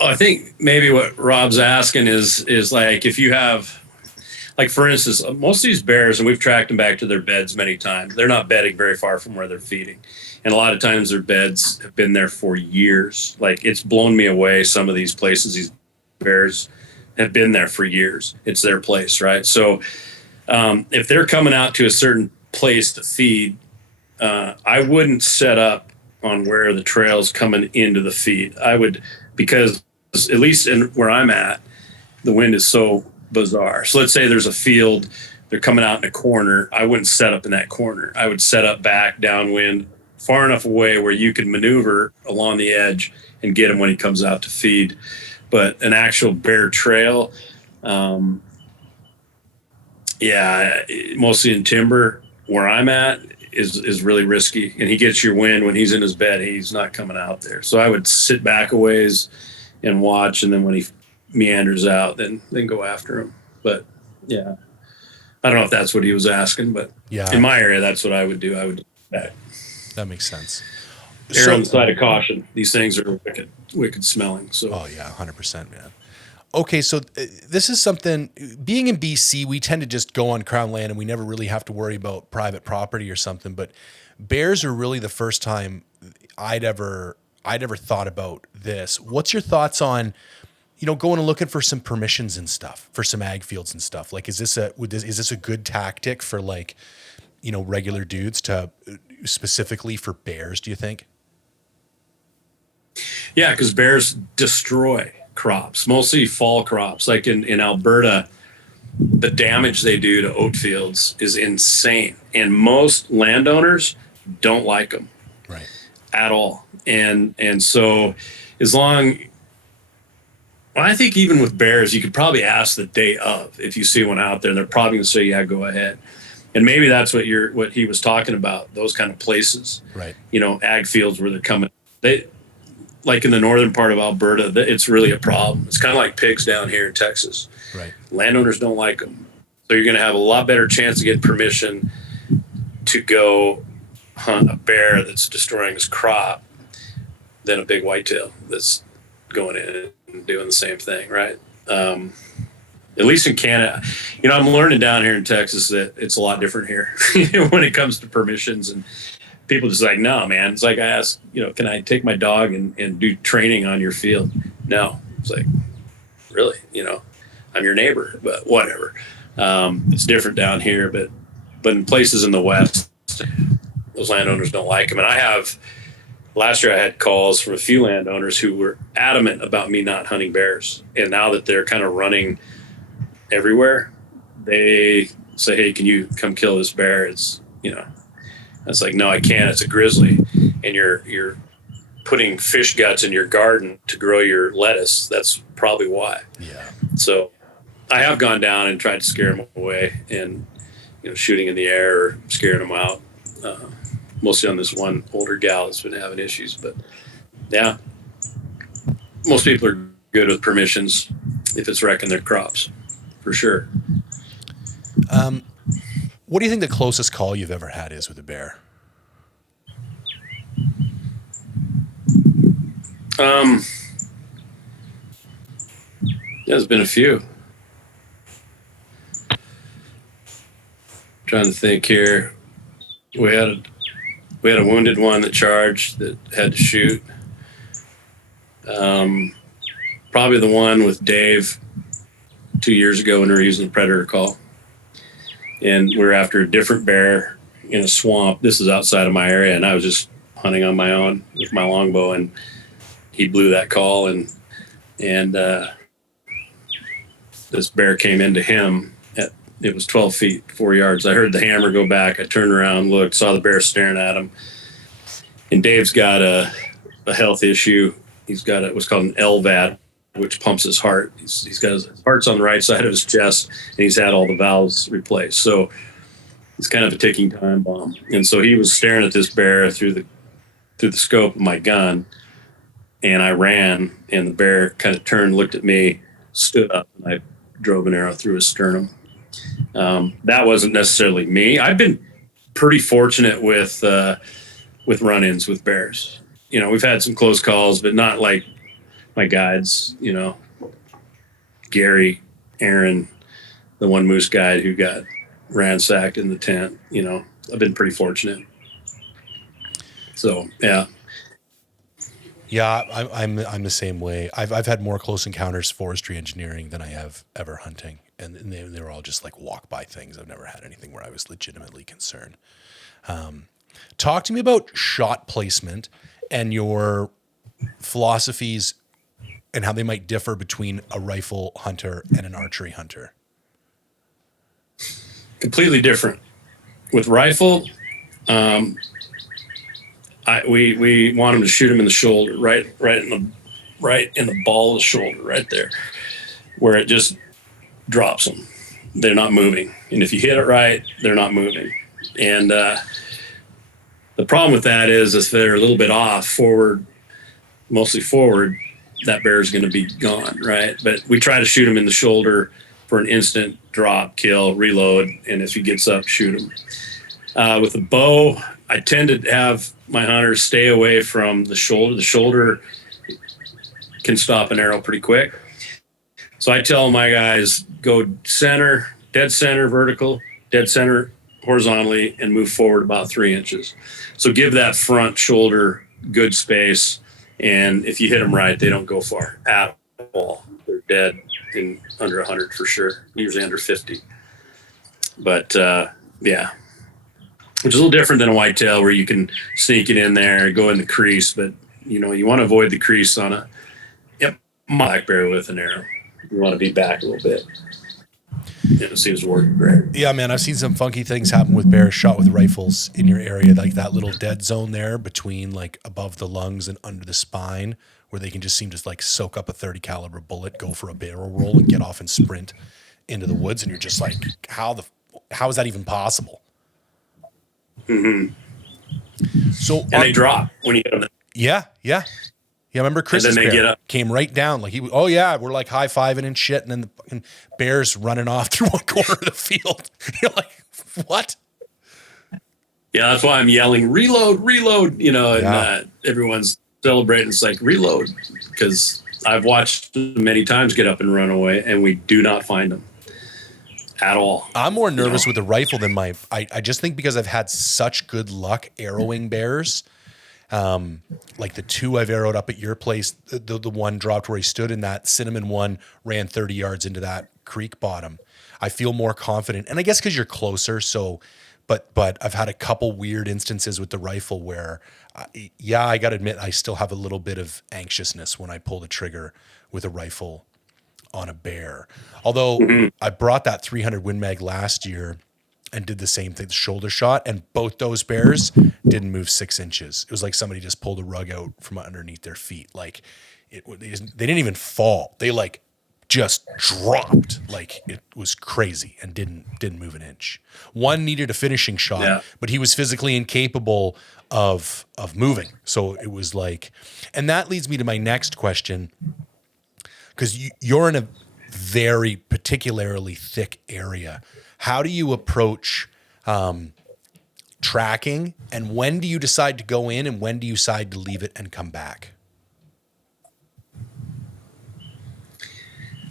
I think maybe what Rob's asking is like if you have, like for instance, most of these bears, and we've tracked them back to their beds many times, they're not bedding very far from where they're feeding. And a lot of times their beds have been there for years. Like it's blown me away. Some of these places, these bears have been there for years. It's their place, right? So if they're coming out to a certain place to feed, I wouldn't set up on where the trail's coming into the feed. I would, because at least in where I'm at, the wind is so bizarre. So let's say there's a field, they're coming out in a corner. I wouldn't set up in that corner. I would set up back downwind, far enough away where you can maneuver along the edge and get him when he comes out to feed. But an actual bear trail, mostly in timber where I'm at is really risky. And he gets your wind when he's in his bed. He's not coming out there. So I would sit back a ways and watch, and then when he meanders out, then go after him. But yeah, I don't know if that's what he was asking, but in my area, that's what I would do. I would do that. That makes sense. Err on the side of caution. These things are wicked smelling. So. Oh yeah, 100%, man. Okay, so this is something, being in BC, we tend to just go on Crown land and we never really have to worry about private property or something, but bears are really the first time I'd ever thought about this. What's your thoughts on, going and looking for some permissions and stuff, for some ag fields and stuff? Like, is this a good tactic for, like, regular dudes to, specifically for bears, do you think? Yeah, because bears destroy crops, mostly fall crops. Like in Alberta, the damage they do to oat fields is insane. And most landowners don't like them at all. And so I think even with bears, you could probably ask the day of if you see one out there, and they're probably going to say, yeah, go ahead. And maybe that's what he was talking about, those kind of places, right? Ag fields where they're coming. Like in the northern part of Alberta, it's really a problem. It's kind of like pigs down here in Texas. Right. Landowners don't like them. So you're going to have a lot better chance to get permission to go hunt a bear that's destroying his crop than a big whitetail that's going in and doing the same thing, right? At least in Canada. I'm learning down here in Texas that it's a lot different here when it comes to permissions, and people just like, no, man. It's like I asked, can I take my dog and do training on your field? No. It's like, really? I'm your neighbor, but whatever. It's different down here, but in places in the West, those landowners don't like them. And last year I had calls from a few landowners who were adamant about me not hunting bears. And now that they're kind of running everywhere, they say, hey, can you come kill this bear? It's, it's like, no, I can't. It's a grizzly, and you're putting fish guts in your garden to grow your lettuce. That's probably why. Yeah. So I have gone down and tried to scare them away, and shooting in the air or scaring them out. Mostly on this one older gal that's been having issues, but yeah, most people are good with permissions if it's wrecking their crops, for sure. What do you think the closest call you've ever had is with a bear? There's been a few. Trying to think here. We had a wounded one that charged that had to shoot. Probably the one with Dave 2 years ago when we were using the predator call. And we were after a different bear in a swamp. This is outside of my area, and I was just hunting on my own with my longbow, and he blew that call, and this bear came into him. It was 12 feet, 4 yards. I heard the hammer go back. I turned around, looked, saw the bear staring at him. And Dave's got a health issue. He's got what's called an LVAD, which pumps his heart. He's got his heart's on the right side of his chest, and he's had all the valves replaced. So it's kind of a ticking time bomb. And so he was staring at this bear through the scope of my gun, and I ran, and the bear kind of turned, looked at me, stood up, and I drove an arrow through his sternum. That wasn't necessarily me. I've been pretty fortunate with run-ins with bears. We've had some close calls, but not like my guides, Gary, Aaron, the one moose guide who got ransacked in the tent. I've been pretty fortunate. So, yeah. Yeah, I'm the same way. I've had more close encounters forestry engineering than I have ever hunting, and they were all just like walk by things. I've never had anything where I was legitimately concerned. Talk to me about shot placement and your philosophies and how they might differ between a rifle hunter and an archery hunter. Completely different. With rifle, we want them to shoot them in the shoulder, right in the ball of the shoulder, right there, where it just drops them. They're not moving, and if you hit it right, they're not moving. And the problem with that is if they're a little bit off forward, mostly forward, that bear is going to be gone, right? But we try to shoot him in the shoulder for an instant drop, kill, reload, and if he gets up, shoot him. With a bow, I tend to have my hunters stay away from the shoulder. The shoulder can stop an arrow pretty quick. So I tell my guys, go center, dead center vertical, dead center horizontally, and move forward about 3 inches. So give that front shoulder good space. And if you hit them right, they don't go far at all. They're dead in under 100 for sure, usually under 50. But yeah, which is a little different than a whitetail where you can sneak it in there, go in the crease. But, you want to avoid the crease on a black bear with an arrow. You want to be back a little bit. It seems to work great. Yeah, man, I've seen some funky things happen with bears shot with rifles in your area, like that little dead zone there between like above the lungs and under the spine, where they can just seem to like soak up a 30 caliber bullet, go for a barrel roll, and get off and sprint into the woods, and you're just like, how is that even possible? Mm-hmm. So they drop when you hit them. Yeah. I remember Chris's bear came right down. Like we're like high-fiving and shit. And then the fucking bear's running off through one corner of the field. You're like, what? Yeah, that's why I'm yelling, reload, and everyone's celebrating. It's like, reload, because I've watched them many times get up and run away, and we do not find them at all. I'm more nervous with a rifle than I just think because I've had such good luck arrowing bears. Like the 2 I've arrowed up at your place, the one dropped where he stood, and that cinnamon one ran 30 yards into that creek bottom. I feel more confident, and I guess because you're closer. So, but I've had a couple weird instances with the rifle where, I got to admit, I still have a little bit of anxiousness when I pull the trigger with a rifle on a bear. Although I brought that 300 Win Mag last year and did the same thing, the shoulder shot, and both those bears didn't move 6 inches. It was like somebody just pulled a rug out from underneath their feet. Like they didn't even fall. They like just dropped. Like it was crazy and didn't move an inch. One needed a finishing shot, but he was physically incapable of moving. So it was like, and that leads me to my next question, because you're in a very particularly thick area. How do you approach tracking, and when do you decide to go in, and when do you decide to leave it and come back?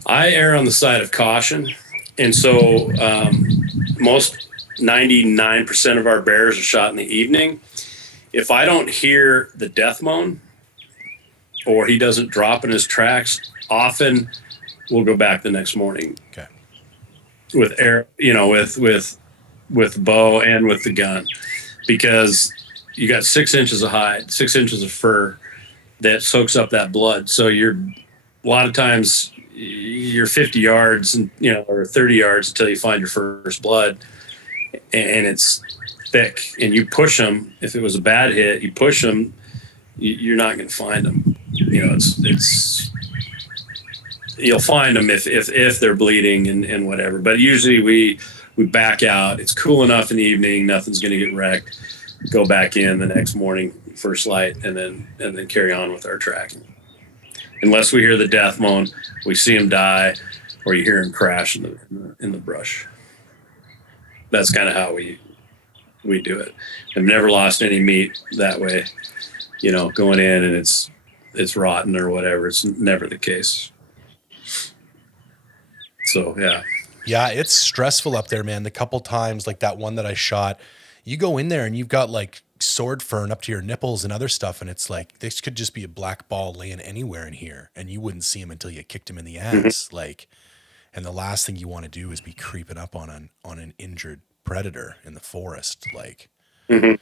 I err on the side of caution. And so most 99% of our bears are shot in the evening. If I don't hear the death moan or he doesn't drop in his tracks, often we'll go back the next morning. Okay. With air, with bow and with the gun, because you got 6 inches of hide, 6 inches of fur that soaks up that blood. So a lot of times you're 50 yards and, or 30 yards until you find your first blood, and it's thick, and you push them. If it was a bad hit, you push them, you're not going to find them. It's you'll find them if they're bleeding and whatever. But usually we back out. It's cool enough in the evening, nothing's going to get wrecked. Go back in the next morning, first light, and then carry on with our tracking. Unless we hear the death moan, we see him die, or you hear him crash in the brush. That's kind of how we do it. I've never lost any meat that way, going in and it's rotten or whatever. It's never the case. So, yeah. Yeah, it's stressful up there, man. The couple times, like that one that I shot, you go in there and you've got like sword fern up to your nipples and other stuff, and it's like this could just be a black ball laying anywhere in here, and you wouldn't see him until you kicked him in the ass. Like, and the last thing you want to do is be creeping up on an injured predator in the forest, like. And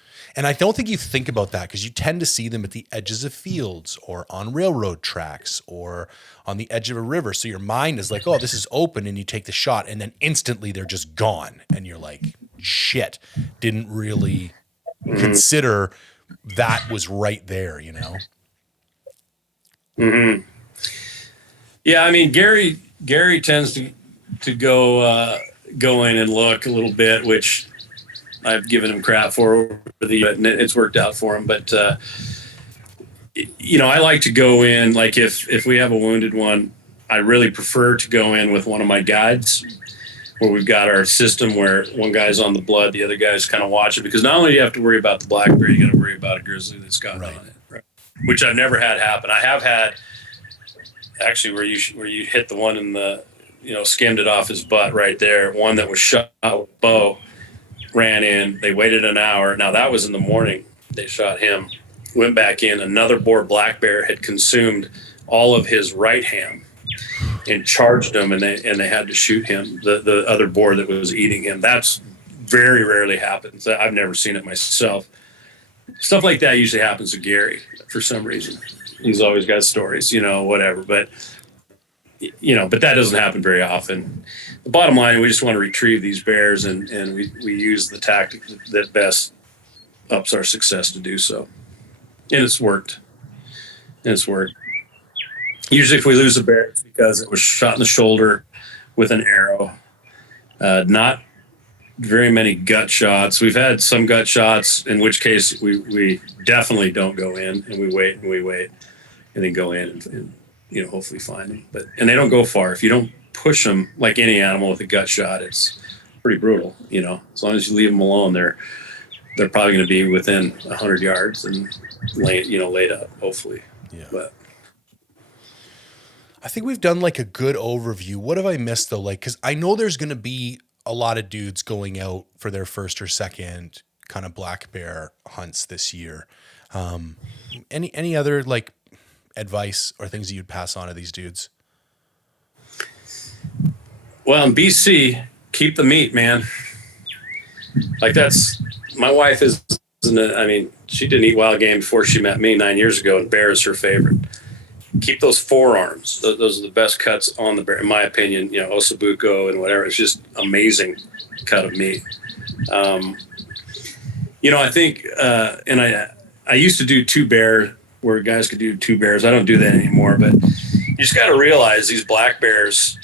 I don't think you think about that because you tend to see them at the edges of fields or on railroad tracks or on the edge of a river. So your mind is like, oh, this is open, and you take the shot, and then instantly they're just gone. And you're like, shit, didn't really consider that was right there, you know? Hmm. Yeah, I mean Gary tends to go in and look a little bit, which I've given him crap for over and it's worked out for him. But I like to go in, like if we have a wounded one, I really prefer to go in with one of my guides, where we've got our system where one guy's on the blood, the other guy's kind of watching, because not only do you have to worry about the black bear, you got to worry about a grizzly that's gotten Right. on it, right? Which I've never had happen. I have had actually where you hit the one in the, skimmed it off his butt right there. One that was shot with a bow, ran in. They waited an hour. Now that was in the morning. They shot him. Went back in. Another boar black bear had consumed all of his right ham and charged him, and they had to shoot him. The other boar that was eating him. That's very rarely happens. I've never seen it myself. Stuff like that usually happens to Gary for some reason. He's always got stories, whatever. But but that doesn't happen very often. The bottom line, we just want to retrieve these bears, and we use the tactic that best ups our success to do so. And it's worked. Usually if we lose a bear, it's because it was shot in the shoulder with an arrow. Not very many gut shots. We've had some gut shots, in which case we definitely don't go in, and we wait and then go in and hopefully find them. And they don't go far. If you don't push them, like any animal with a gut shot, it's pretty brutal. As long as you leave them alone, they're probably going to be within 100 yards and laid up, hopefully. Yeah. But I think we've done like a good overview. What have I missed though? Like, cause I know there's going to be a lot of dudes going out for their first or second kind of black bear hunts this year. Any other like advice or things that you'd pass on to these dudes? Well, in BC, keep the meat, man. Like my wife she didn't eat wild game before she met me 9 years ago, and bear is her favorite. Keep those forearms. Those are the best cuts on the bear, in my opinion. Ossobuco and whatever. It's just amazing cut of meat. I think, and I used to do two bear, where guys could do two bears. I don't do that anymore, but you just got to realize these black bears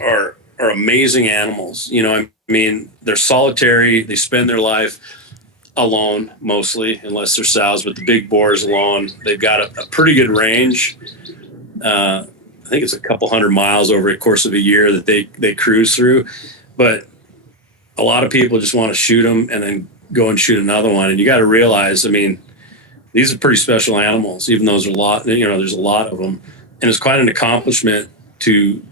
are amazing animals. They're solitary. They spend their life alone mostly, unless they're sows, but the big boars alone. They've got a pretty good range. I think it's a couple 100 miles over a course of a year that they cruise through. But a lot of people just want to shoot them and then go and shoot another one. And you got to realize, these are pretty special animals, even though there's a lot of them. And it's quite an accomplishment to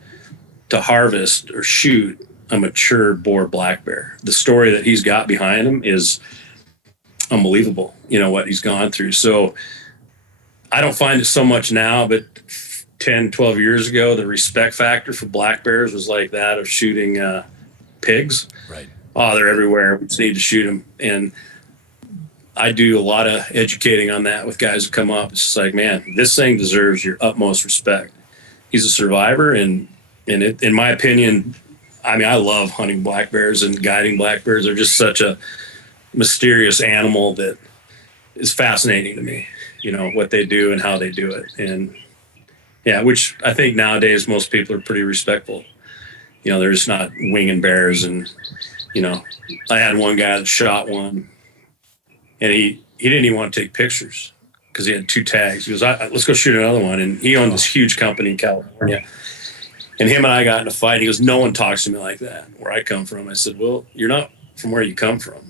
harvest or shoot a mature boar black bear. The story that he's got behind him is unbelievable, what he's gone through. So I don't find it so much now, but 10, 12 years ago, the respect factor for black bears was like that of shooting pigs. Right. Oh, they're everywhere. We just need to shoot them. And I do a lot of educating on that with guys who come up. It's just like, man, this thing deserves your utmost respect. He's a survivor, and in my opinion, I love hunting black bears and guiding black bears. They're just such a mysterious animal that is fascinating to me, what they do and how they do it. And yeah, which I think nowadays most people are pretty respectful. They're just not winging bears. And, I had one guy that shot one, and he didn't even want to take pictures because he had two tags. He goes, let's go shoot another one. And he owned this huge company in California. And him and I got in a fight. He goes, no one talks to me like that where I come from. I said, well, you're not from where you come from.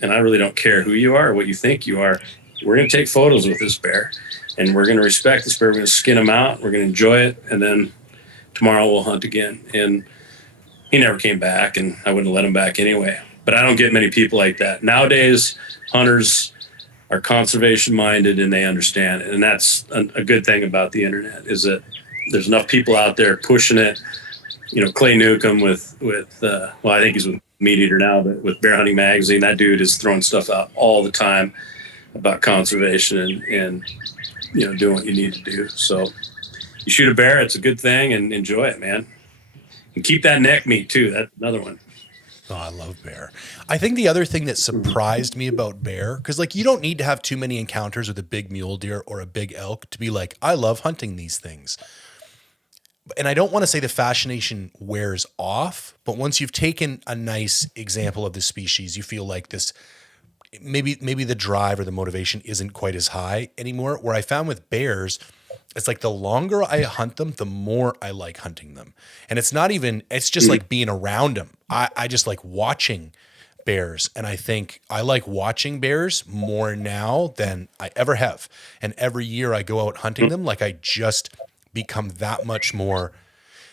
And I really don't care who you are or what you think you are. We're going to take photos with this bear, and we're going to respect this bear. We're going to skin him out. We're going to enjoy it. And then tomorrow we'll hunt again. And he never came back, and I wouldn't let him back anyway. But I don't get many people like that. Nowadays, hunters are conservation minded, and they understand it. And that's a good thing about the internet, is that there's enough people out there pushing it. Clay Newcomb with I think he's with Meat Eater now, but with Bear Hunting Magazine, that dude is throwing stuff out all the time about conservation and doing what you need to do. So you shoot a bear, it's a good thing, and enjoy it, man. And keep that neck meat too. That's another one. Oh, I love bear. I think the other thing that surprised me about bear, because like you don't need to have too many encounters with a big mule deer or a big elk to be like, I love hunting these things. And I don't want to say the fascination wears off, but once you've taken a nice example of the species, you feel like this, maybe the drive or the motivation isn't quite as high anymore. Where I found with bears, it's like the longer I hunt them, the more I like hunting them. And it's not even, it's just like being around them. I just like watching bears. And I think I like watching bears more now than I ever have. And every year I go out hunting them, like I just become that much more.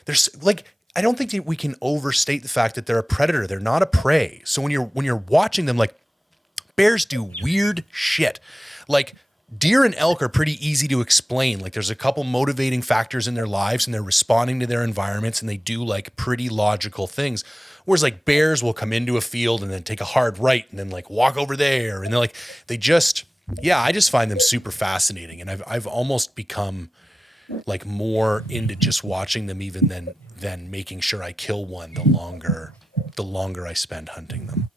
There's like, I don't think that we can overstate the fact that they're a predator. They're not a prey. So when you're watching them, like bears do weird shit. Like deer and elk are pretty easy to explain. Like there's a couple motivating factors in their lives and they're responding to their environments and they do like pretty logical things. Whereas like bears will come into a field and then take a hard right and then like walk over there. And they're like, I just find them super fascinating. And I've almost become like more into just watching them even than making sure I kill one the longer I spend hunting them.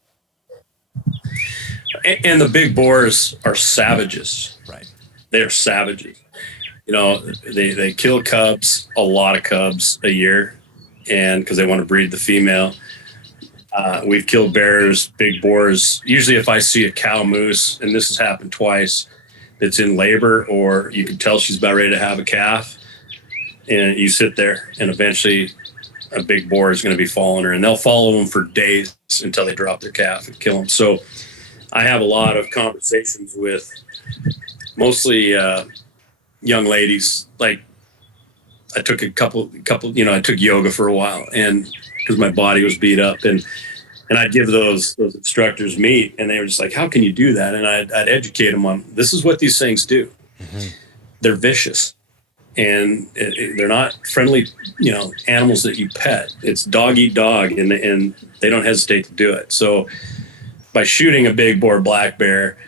And the big boars are savages. Right. They're savages. You know, they kill cubs, a lot of cubs a year, and because they want to breed the female. We've killed bears, big boars. Usually if I see a cow moose, and this has happened twice, that's in labor or you can tell she's about ready to have a calf, and you sit there and eventually a big boar is going to be following her, and they'll follow them for days until they drop their calf and kill them. So I have a lot of conversations with mostly young ladies. Like I took a couple, I took yoga for a while, and because my body was beat up, and I'd give those instructors meat, and they were just like, how can you do that? And I'd educate them on, this is what these things do. Mm-hmm. They're vicious, and they're not friendly, animals that you pet. It's dog eat dog, and they don't hesitate to do it. So by shooting a big boar black bear,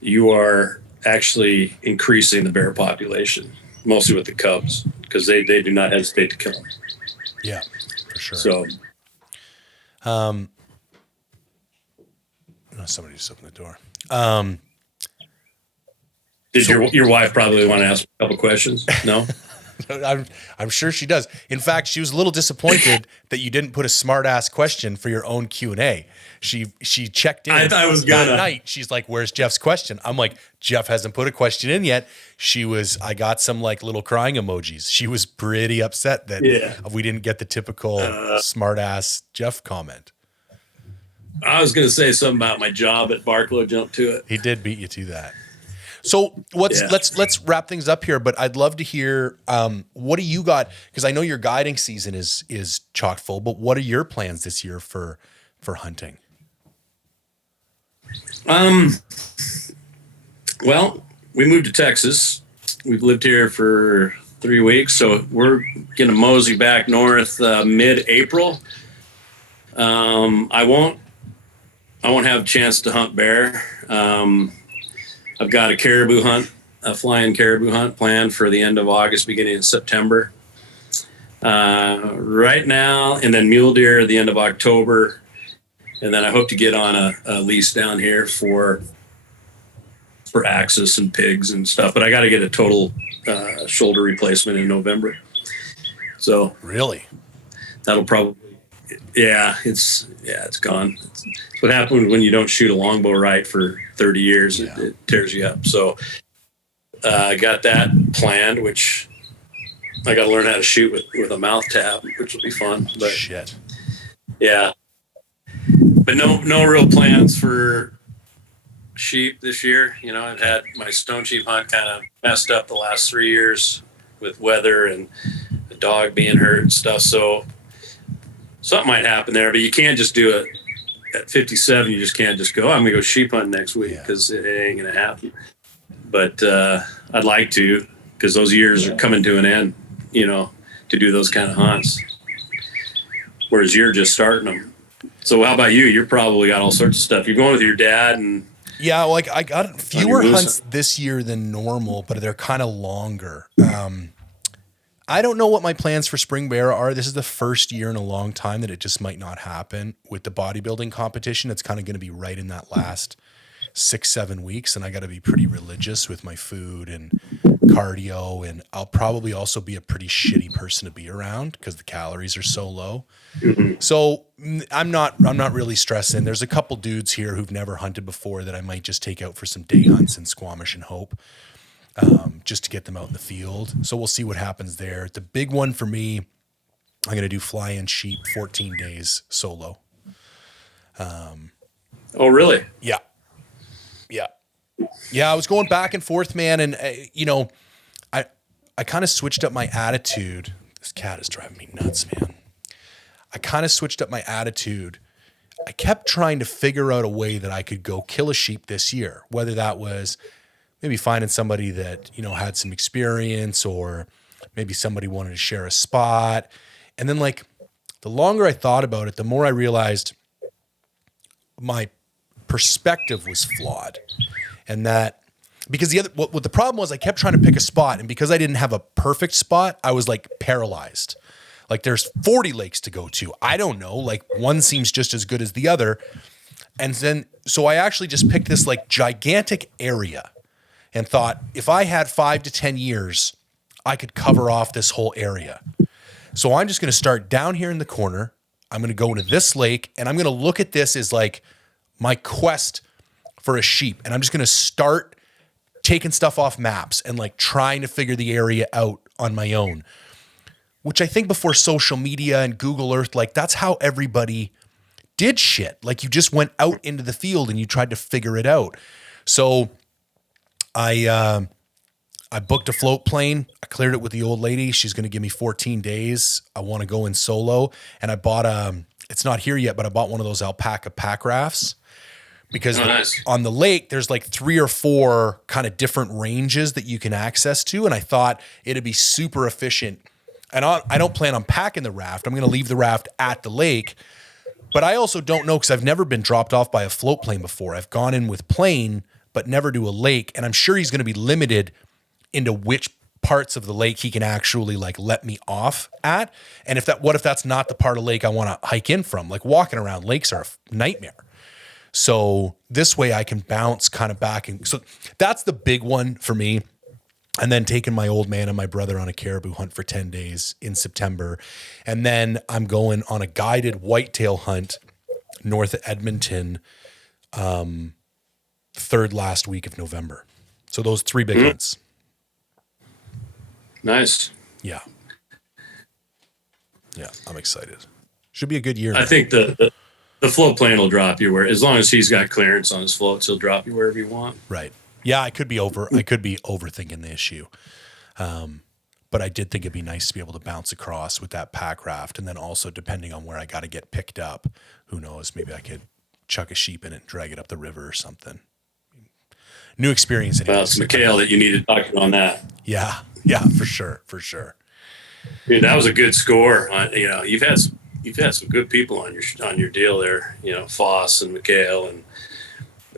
you are actually increasing the bear population, mostly with the cubs, because they do not hesitate to kill them. Yeah, for sure. So, somebody just opened the door. Did your wife probably want to ask a couple questions? No? I'm sure she does. In fact, she was a little disappointed that you didn't put a smart ass question for your own Q&A. She checked in. I thought I was gonna. That night. She's like, "Where's Jeff's question?" I'm like, "Jeff hasn't put a question in yet." I got some like little crying emojis. She was pretty upset that we didn't get the typical smart ass Jeff comment. I was going to say something about my job at Barklow. Jumped to it. He did beat you to that. So let's wrap things up here, but I'd love to hear what do you got, because I know your guiding season is chock full, but what are your plans this year for hunting? Well, we moved to Texas. We've lived here for 3 weeks, so we're going to mosey back north mid-April. I won't have a chance to hunt bear. I've got a caribou hunt, a flying caribou hunt planned for the end of August, beginning of September. Right now, and then mule deer at the end of October. And then I hope to get on a lease down here for axis and pigs and stuff. But I got to get a total shoulder replacement in November. So really, that'll probably, it's gone. It's what happens when you don't shoot a longbow right for 30 years. Yeah. It tears you up. So I got that planned, which I got to learn how to shoot with a mouth tab, which will be fun. But shit. Yeah. But no real plans for sheep this year. I've had my stone sheep hunt kind of messed up the last 3 years with weather and the dog being hurt and stuff. So something might happen there, but you can't just do it at 57. You just can't just go, I'm going to go sheep hunt next week, because it ain't going to happen. But I'd like to, because those years are coming to an end, to do those kind of hunts. Whereas you're just starting them. So how about you? You're probably got all sorts of stuff. You're going with your dad and... Yeah, like I got fewer hunts this year than normal, but they're kind of longer. I don't know what my plans for spring bear are. This is the first year in a long time that it just might not happen with the bodybuilding competition. It's kind of going to be right in that last 6-7 weeks. And I got to be pretty religious with my food and cardio. And I'll probably also be a pretty shitty person to be around because the calories are so low. So I'm not really stressing. There's a couple dudes here who've never hunted before that I might just take out for some day hunts in Squamish and Hope. Just to get them out in the field. So we'll see what happens there. The big one for me, I'm going to do fly-in sheep 14 days solo. Oh, really? Yeah. I was going back and forth, man. And, I kind of switched up my attitude. This cat is driving me nuts, man. I kind of switched up my attitude. I kept trying to figure out a way that I could go kill a sheep this year, whether that was maybe finding somebody that, had some experience, or maybe somebody wanted to share a spot. And then the longer I thought about it, the more I realized my perspective was flawed. And that because what the problem was, I kept trying to pick a spot. And because I didn't have a perfect spot, I was paralyzed. There's 40 lakes to go to. I don't know. One seems just as good as the other. And then, so I actually just picked this gigantic area and thought, if I had 5 to 10 years, I could cover off this whole area. So I'm just going to start down here in the corner. I'm going to go into this lake, and I'm going to look at this as my quest for a sheep. And I'm just going to start taking stuff off maps and trying to figure the area out on my own, which I think before social media and Google Earth, that's how everybody did shit. You just went out into the field and you tried to figure it out. So I booked a float plane. I cleared it with the old lady. She's going to give me 14 days. I want to go in solo. And I bought it's not here yet, but I bought one of those alpaca pack rafts because nice. On the lake, there's 3 or 4 kind of different ranges that you can access to. And I thought it'd be super efficient. And I don't plan on packing the raft. I'm going to leave the raft at the lake. But I also don't know, because I've never been dropped off by a float plane before. I've gone in with plane, but never to a lake. And I'm sure he's going to be limited into which parts of the lake he can actually let me off at. And what if that's not the part of lake I want to hike in from? Walking around lakes are a nightmare. So this way I can bounce kind of back. And so that's the big one for me. And then taking my old man and my brother on a caribou hunt for 10 days in September. And then I'm going on a guided whitetail hunt north of Edmonton, third last week of November. So those 3 big hunts. Nice. Yeah, I'm excited. Should be a good year. I think the float plane will drop you as long as he's got clearance on his floats, he'll drop you wherever you want. Right. Yeah, I could be overthinking the issue. But I did think it'd be nice to be able to bounce across with that pack raft. And then also, depending on where I got to get picked up, who knows, maybe I could chuck a sheep in it and drag it up the river or something. New experience. Well, it's Nichol that you need to talk to on that. Yeah, for sure. Dude, that was a good score. You've had some good people on your deal there. Foss and Nichol, and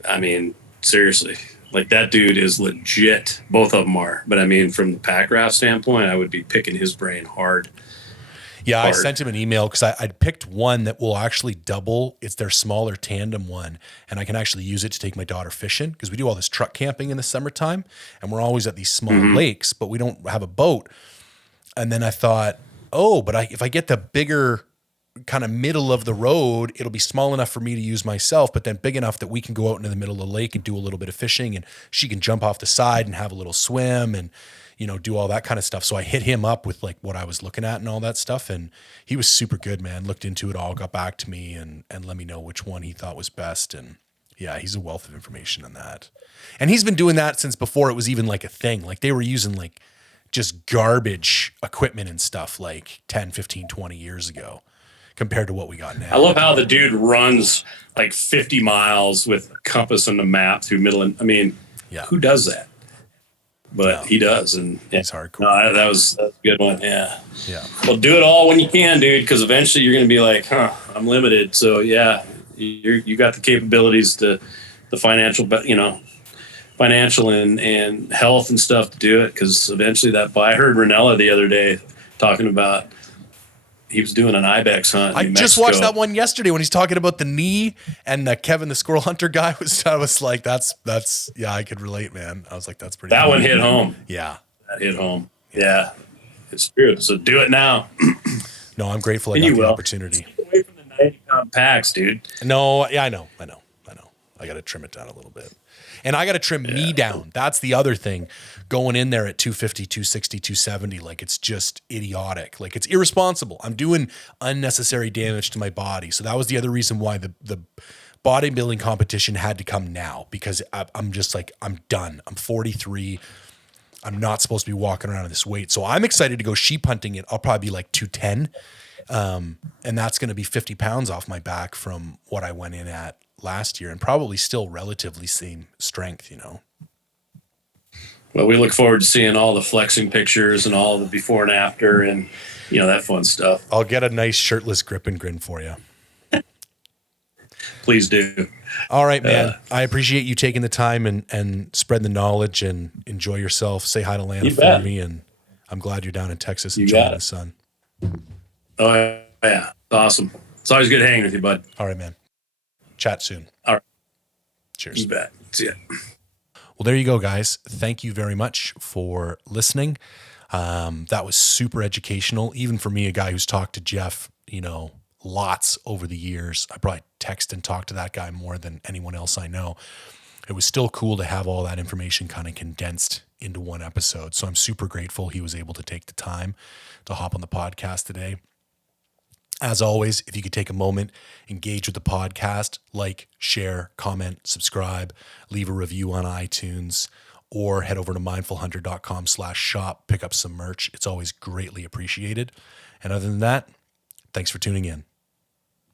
I mean, seriously, that dude is legit. Both of them are. But I mean, from the pack raft standpoint, I would be picking his brain hard. Yeah, I sent him an email because I'd picked one that will actually double. It's their smaller tandem one, and I can actually use it to take my daughter fishing because we do all this truck camping in the summertime, and we're always at these small lakes, but we don't have a boat. And then I thought, if I get the bigger kind of middle of the road, it'll be small enough for me to use myself, but then big enough that we can go out into the middle of the lake and do a little bit of fishing, and she can jump off the side and have a little swim and do all that kind of stuff. So I hit him up with what I was looking at and all that stuff. And he was super good, man. Looked into it all, got back to me and let me know which one he thought was best. And yeah, he's a wealth of information on that. And he's been doing that since before it was even a thing. They were using just garbage equipment and stuff 10, 15, 20 years ago compared to what we got now. I love how the dude runs 50 miles with a compass and a map through I mean, who does that? But he does, and he's hardcore. No, that was a good one. Yeah. Well, do it all when you can, dude, because eventually you're going to be I'm limited. So yeah, you got the capabilities the financial, financial and health and stuff to do it. Because eventually I heard Ranella the other day talking about he was doing an ibex hunt. I just watched that one yesterday when he's talking about the knee and the Kevin the squirrel hunter guy I was like, that's yeah, I could relate, man. I was like, that's pretty. That one hit home. Yeah, that hit home. Yeah, it's true. So do it now. No, I'm grateful I got the opportunity. Stay away from the 90-pound packs, dude. No, yeah, I know. I got to trim it down a little bit. And I got to trim me down. That's the other thing. Going in there at 250, 260, 270, like it's just idiotic. Like it's irresponsible. I'm doing unnecessary damage to my body. So that was the other reason why the bodybuilding competition had to come now, because I'm just like, I'm done. I'm 43. I'm not supposed to be walking around at this weight. So I'm excited to go sheep hunting it. I'll probably be like 210. And that's going to be 50 pounds off my back from what I went in at last year, and probably still relatively same strength, you know. Well, we look forward to seeing all the flexing pictures and all the before and after and, you know, that fun stuff. I'll get a nice shirtless grip and grin for you. Please do. All right, man. I appreciate you taking the time and spread the knowledge and enjoy yourself. Say hi to Lana for me, and I'm glad you're down in Texas enjoying the sun. Oh, yeah. It's awesome. It's always good hanging with you, bud. All right, man. Chat soon. All right. Cheers. You bet. See ya. Well, there you go, guys. Thank you very much for listening. That was super educational, even for me, a guy who's talked to Jeff, you know, lots over the years. I probably text and talk to that guy more than anyone else I know. It was still cool to have all that information kind of condensed into one episode. So I'm super grateful he was able to take the time to hop on the podcast today. As always, if you could take a moment, engage with the podcast, like, share, comment, subscribe, leave a review on iTunes, or head over to mindfulhunter.com/shop, pick up some merch. It's always greatly appreciated. And other than that, thanks for tuning in.